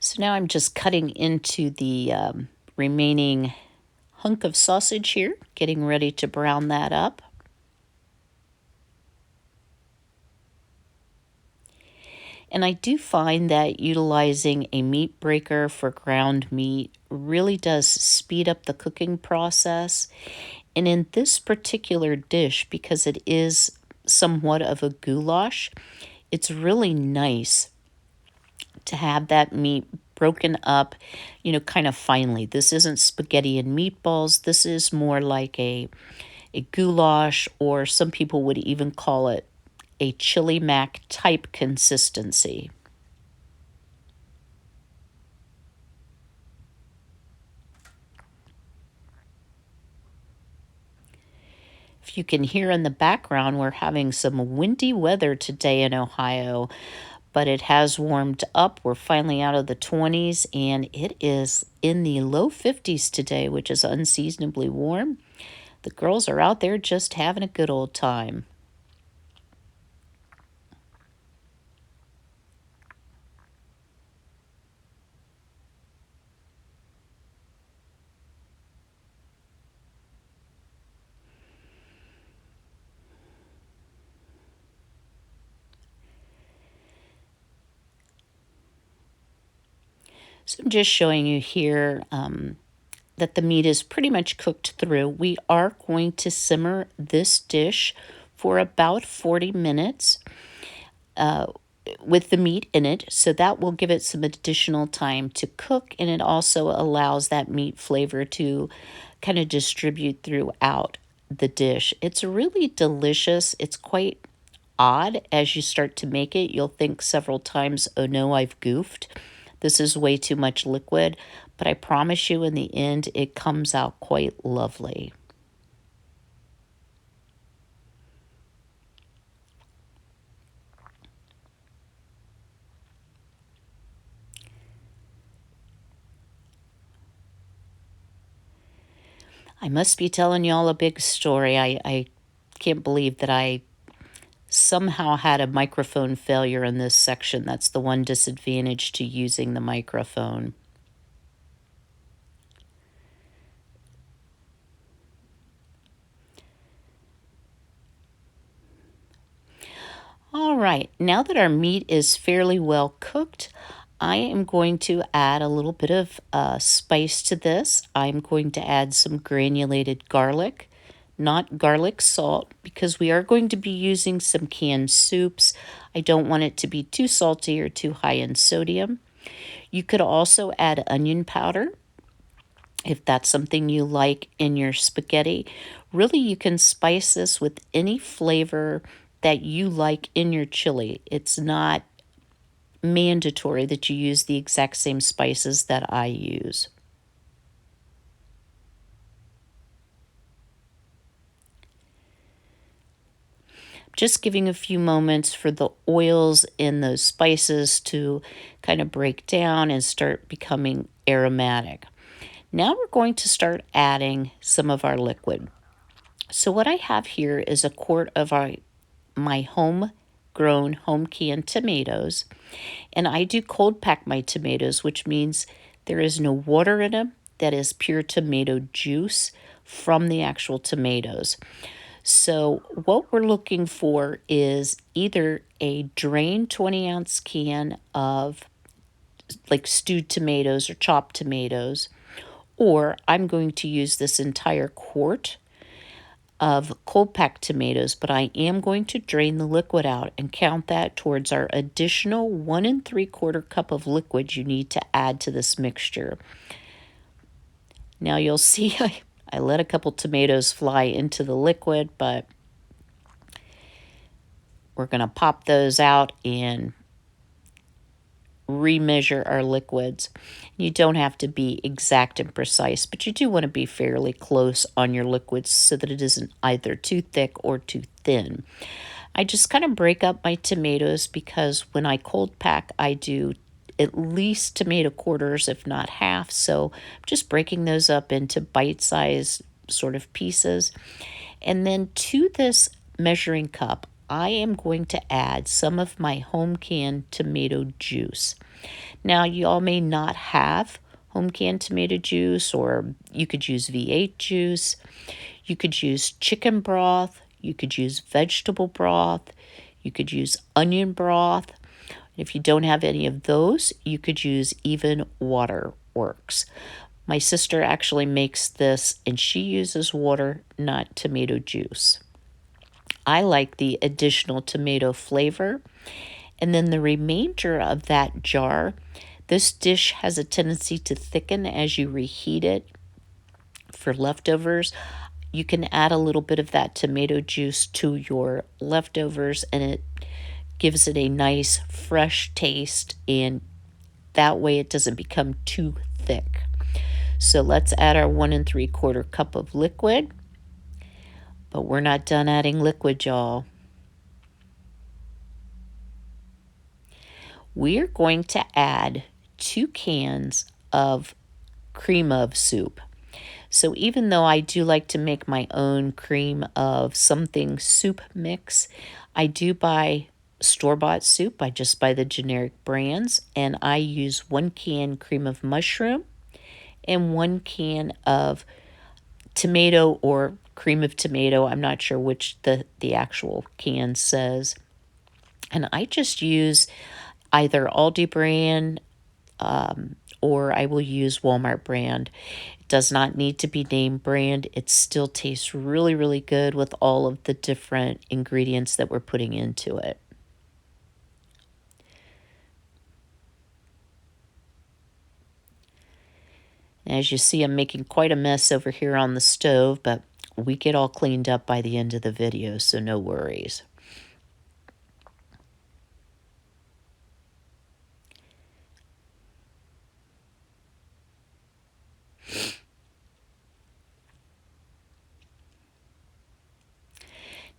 So now I'm just cutting into the remaining hunk of sausage here, getting ready to brown that up. And I do find that utilizing a meat breaker for ground meat really does speed up the cooking process. And in this particular dish, because it is somewhat of a goulash, it's really nice to have that meat broken up, kind of finely. This isn't spaghetti and meatballs. This is more like a goulash, or some people would even call it a chili mac type consistency. If you can hear in the background, we're having some windy weather today in Ohio, but it has warmed up. We're finally out of the 20s, and it is in the low 50s today, which is unseasonably warm. The girls are out there just having a good old time. So I'm just showing you here that the meat is pretty much cooked through. We are going to simmer this dish for about 40 minutes with the meat in it. So that will give it some additional time to cook, and it also allows that meat flavor to kind of distribute throughout the dish. It's really delicious. It's quite odd as you start to make it. You'll think several times, oh no, I've goofed. This is way too much liquid, but I promise you in the end, it comes out quite lovely. I must be telling y'all a big story. I can't believe that I somehow had a microphone failure in this section. That's the one disadvantage to using the microphone. All right, now that our meat is fairly well cooked, I am going to add a little bit of spice to this. I'm going to add some granulated garlic, not garlic salt, because we are going to be using some canned soups. I don't want it to be too salty or too high in sodium. You could also add onion powder if that's something you like in your spaghetti. Really, you can spice this with any flavor that you like in your chili. It's not mandatory that you use the exact same spices that I use. Just giving a few moments for the oils in those spices to kind of break down and start becoming aromatic. Now we're going to start adding some of our liquid. So what I have here is a quart of my homegrown, home canned tomatoes. And I do cold pack my tomatoes, which means there is no water in them. That is pure tomato juice from the actual tomatoes. So what we're looking for is either a drained 20-ounce can of like stewed tomatoes or chopped tomatoes, or I'm going to use this entire quart of cold packed tomatoes, but I am going to drain the liquid out and count that towards our additional 1 3/4 cup of liquid you need to add to this mixture. Now you'll see I let a couple tomatoes fly into the liquid, but we're going to pop those out and remeasure our liquids. You don't have to be exact and precise, but you do want to be fairly close on your liquids so that it isn't either too thick or too thin. I just kind of break up my tomatoes because when I cold pack, I do at least tomato quarters, if not half. So I'm just breaking those up into bite-sized sort of pieces. And then to this measuring cup, I am going to add some of my home canned tomato juice. Now, you all may not have home canned tomato juice, or you could use V8 juice. You could use chicken broth. You could use vegetable broth. You could use onion broth. If you don't have any of those, you could use even water works. My sister actually makes this, and she uses water, not tomato juice. I like the additional tomato flavor. And then the remainder of that jar, this dish has a tendency to thicken as you reheat it. For leftovers, you can add a little bit of that tomato juice to your leftovers, and it gives it a nice fresh taste, and that way it doesn't become too thick. So let's add our 1 3/4 cup of liquid. But we're not done adding liquid, y'all. we're going to add 2 cans of cream of soup. So even though I do like to make my own cream of something soup mix, I do buy store-bought soup. I just buy the generic brands, and I use 1 can cream of mushroom and 1 can of tomato or cream of tomato. I'm not sure which the actual can says. And I just use either Aldi brand or I will use Walmart brand. It does not need to be name brand. It still tastes really, really good with all of the different ingredients that we're putting into it. As you see, I'm making quite a mess over here on the stove, but we get all cleaned up by the end of the video, so no worries.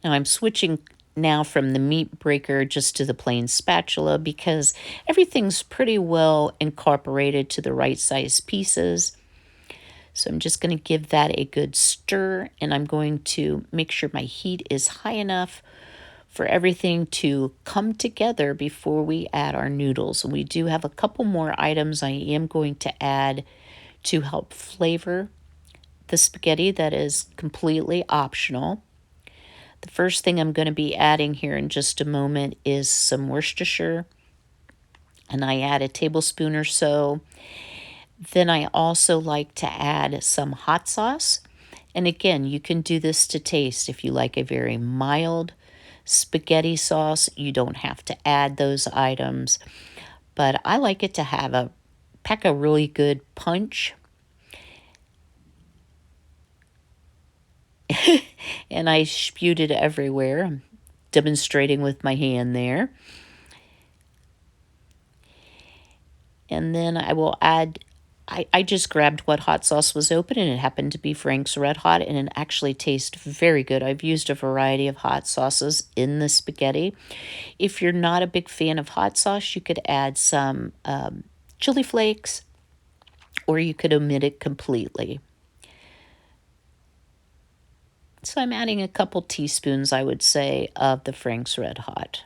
Now I'm switching now from the meat breaker just to the plain spatula because everything's pretty well incorporated to the right size pieces. So I'm just going to give that a good stir, and I'm going to make sure my heat is high enough for everything to come together before we add our noodles. And we do have a couple more items I am going to add to help flavor the spaghetti that is completely optional. The first thing I'm going to be adding here in just a moment is some Worcestershire, and I add a tablespoon or so. Then I also like to add some hot sauce. And again, you can do this to taste. If you like a very mild spaghetti sauce, you don't have to add those items. But I like it to pack a really good punch. And I spewed it everywhere. I'm demonstrating with my hand there. And then I will add, I just grabbed what hot sauce was open, and it happened to be Frank's Red Hot, and it actually tastes very good. I've used a variety of hot sauces in the spaghetti. If you're not a big fan of hot sauce, you could add some chili flakes, or you could omit it completely. So I'm adding a couple teaspoons, I would say, of the Frank's Red Hot.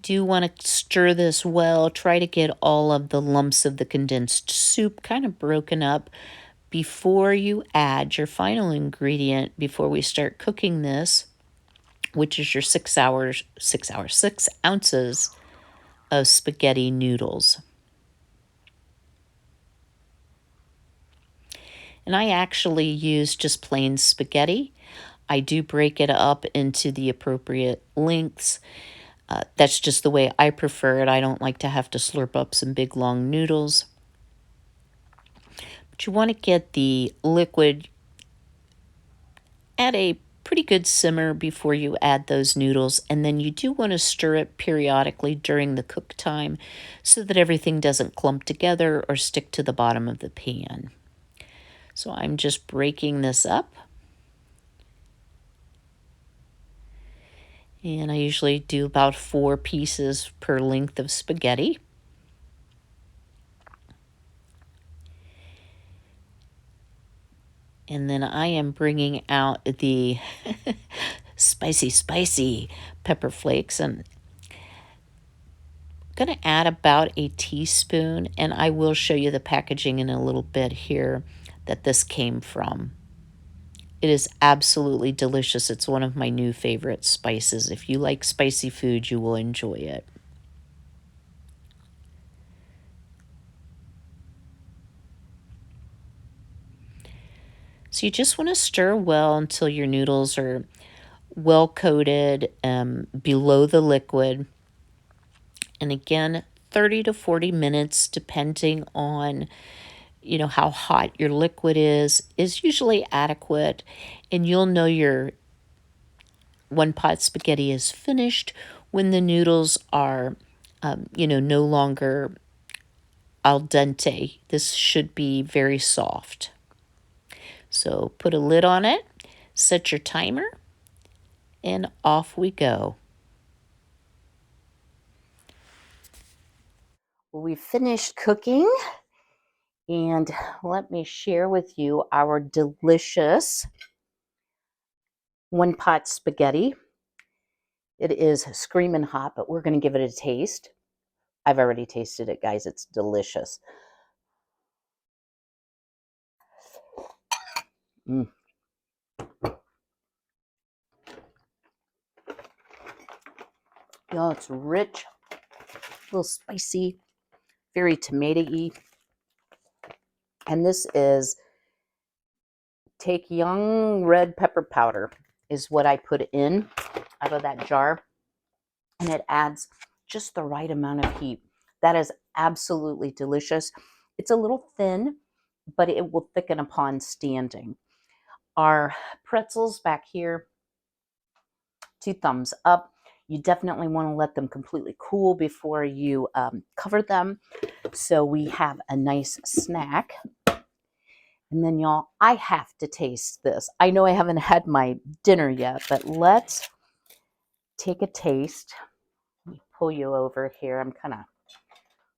Do want to stir this well. Try to get all of the lumps of the condensed soup kind of broken up before you add your final ingredient before we start cooking this, which is your 6 ounces of spaghetti noodles. And I actually use just plain spaghetti. I do break it up into the appropriate lengths. That's just the way I prefer it. I don't like to have to slurp up some big long noodles. But you want to get the liquid at a pretty good simmer before you add those noodles, and then you do want to stir it periodically during the cook time so that everything doesn't clump together or stick to the bottom of the pan. So I'm just breaking this up. And I usually do about 4 pieces per length of spaghetti. And then I am bringing out the spicy pepper flakes. And I'm going to add about a teaspoon, and I will show you the packaging in a little bit here that this came from. It is absolutely delicious. It's one of my new favorite spices. If you like spicy food, you will enjoy it. So you just want to stir well until your noodles are well coated below the liquid. And again, 30 to 40 minutes, depending on how hot your liquid is usually adequate. And you'll know your one pot spaghetti is finished when the noodles are, no longer al dente. This should be very soft. So put a lid on it, set your timer, and off we go. Well, we finished cooking, and let me share with you our delicious one-pot spaghetti. It is screaming hot, but we're going to give it a taste. I've already tasted it, guys. It's delicious. Mm. Oh, it's rich, a little spicy, very tomato-y. And this is, take young red pepper powder is what I put in out of that jar. And it adds just the right amount of heat. That is absolutely delicious. It's a little thin, but it will thicken upon standing. Our pretzels back here, 2 thumbs up. You definitely want to let them completely cool before you cover them, so we have a nice snack. And then, y'all, I have to taste this. I know I haven't had my dinner yet, but let's take a taste. Let me pull you over here. I'm kind of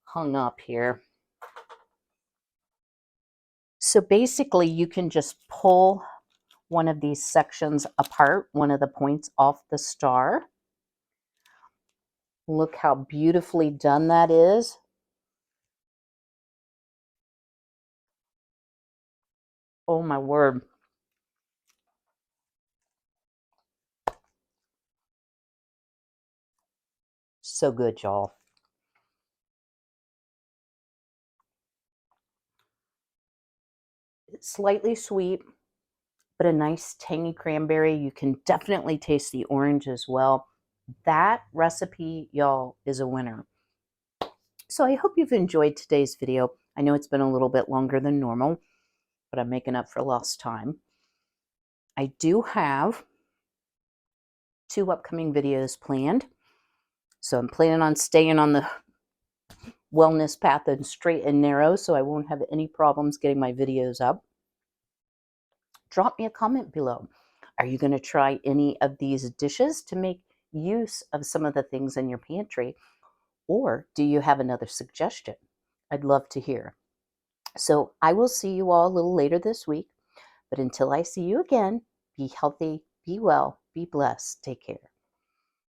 hung up here. So basically, you can just pull one of these sections apart, one of the points off the star. Look how beautifully done that is. Oh my word. So good, y'all. It's slightly sweet, but a nice tangy cranberry. You can definitely taste the orange as well. That recipe, y'all, is a winner. So I hope you've enjoyed today's video. I know it's been a little bit longer than normal, but I'm making up for lost time. I do have 2 upcoming videos planned. So I'm planning on staying on the wellness path and straight and narrow, so I won't have any problems getting my videos up. Drop me a comment below. Are you going to try any of these dishes to make use of some of the things in your pantry? Or do you have another suggestion? I'd love to hear. So I will see you all a little later this week. But until I see you again, be healthy, be well, be blessed. Take care.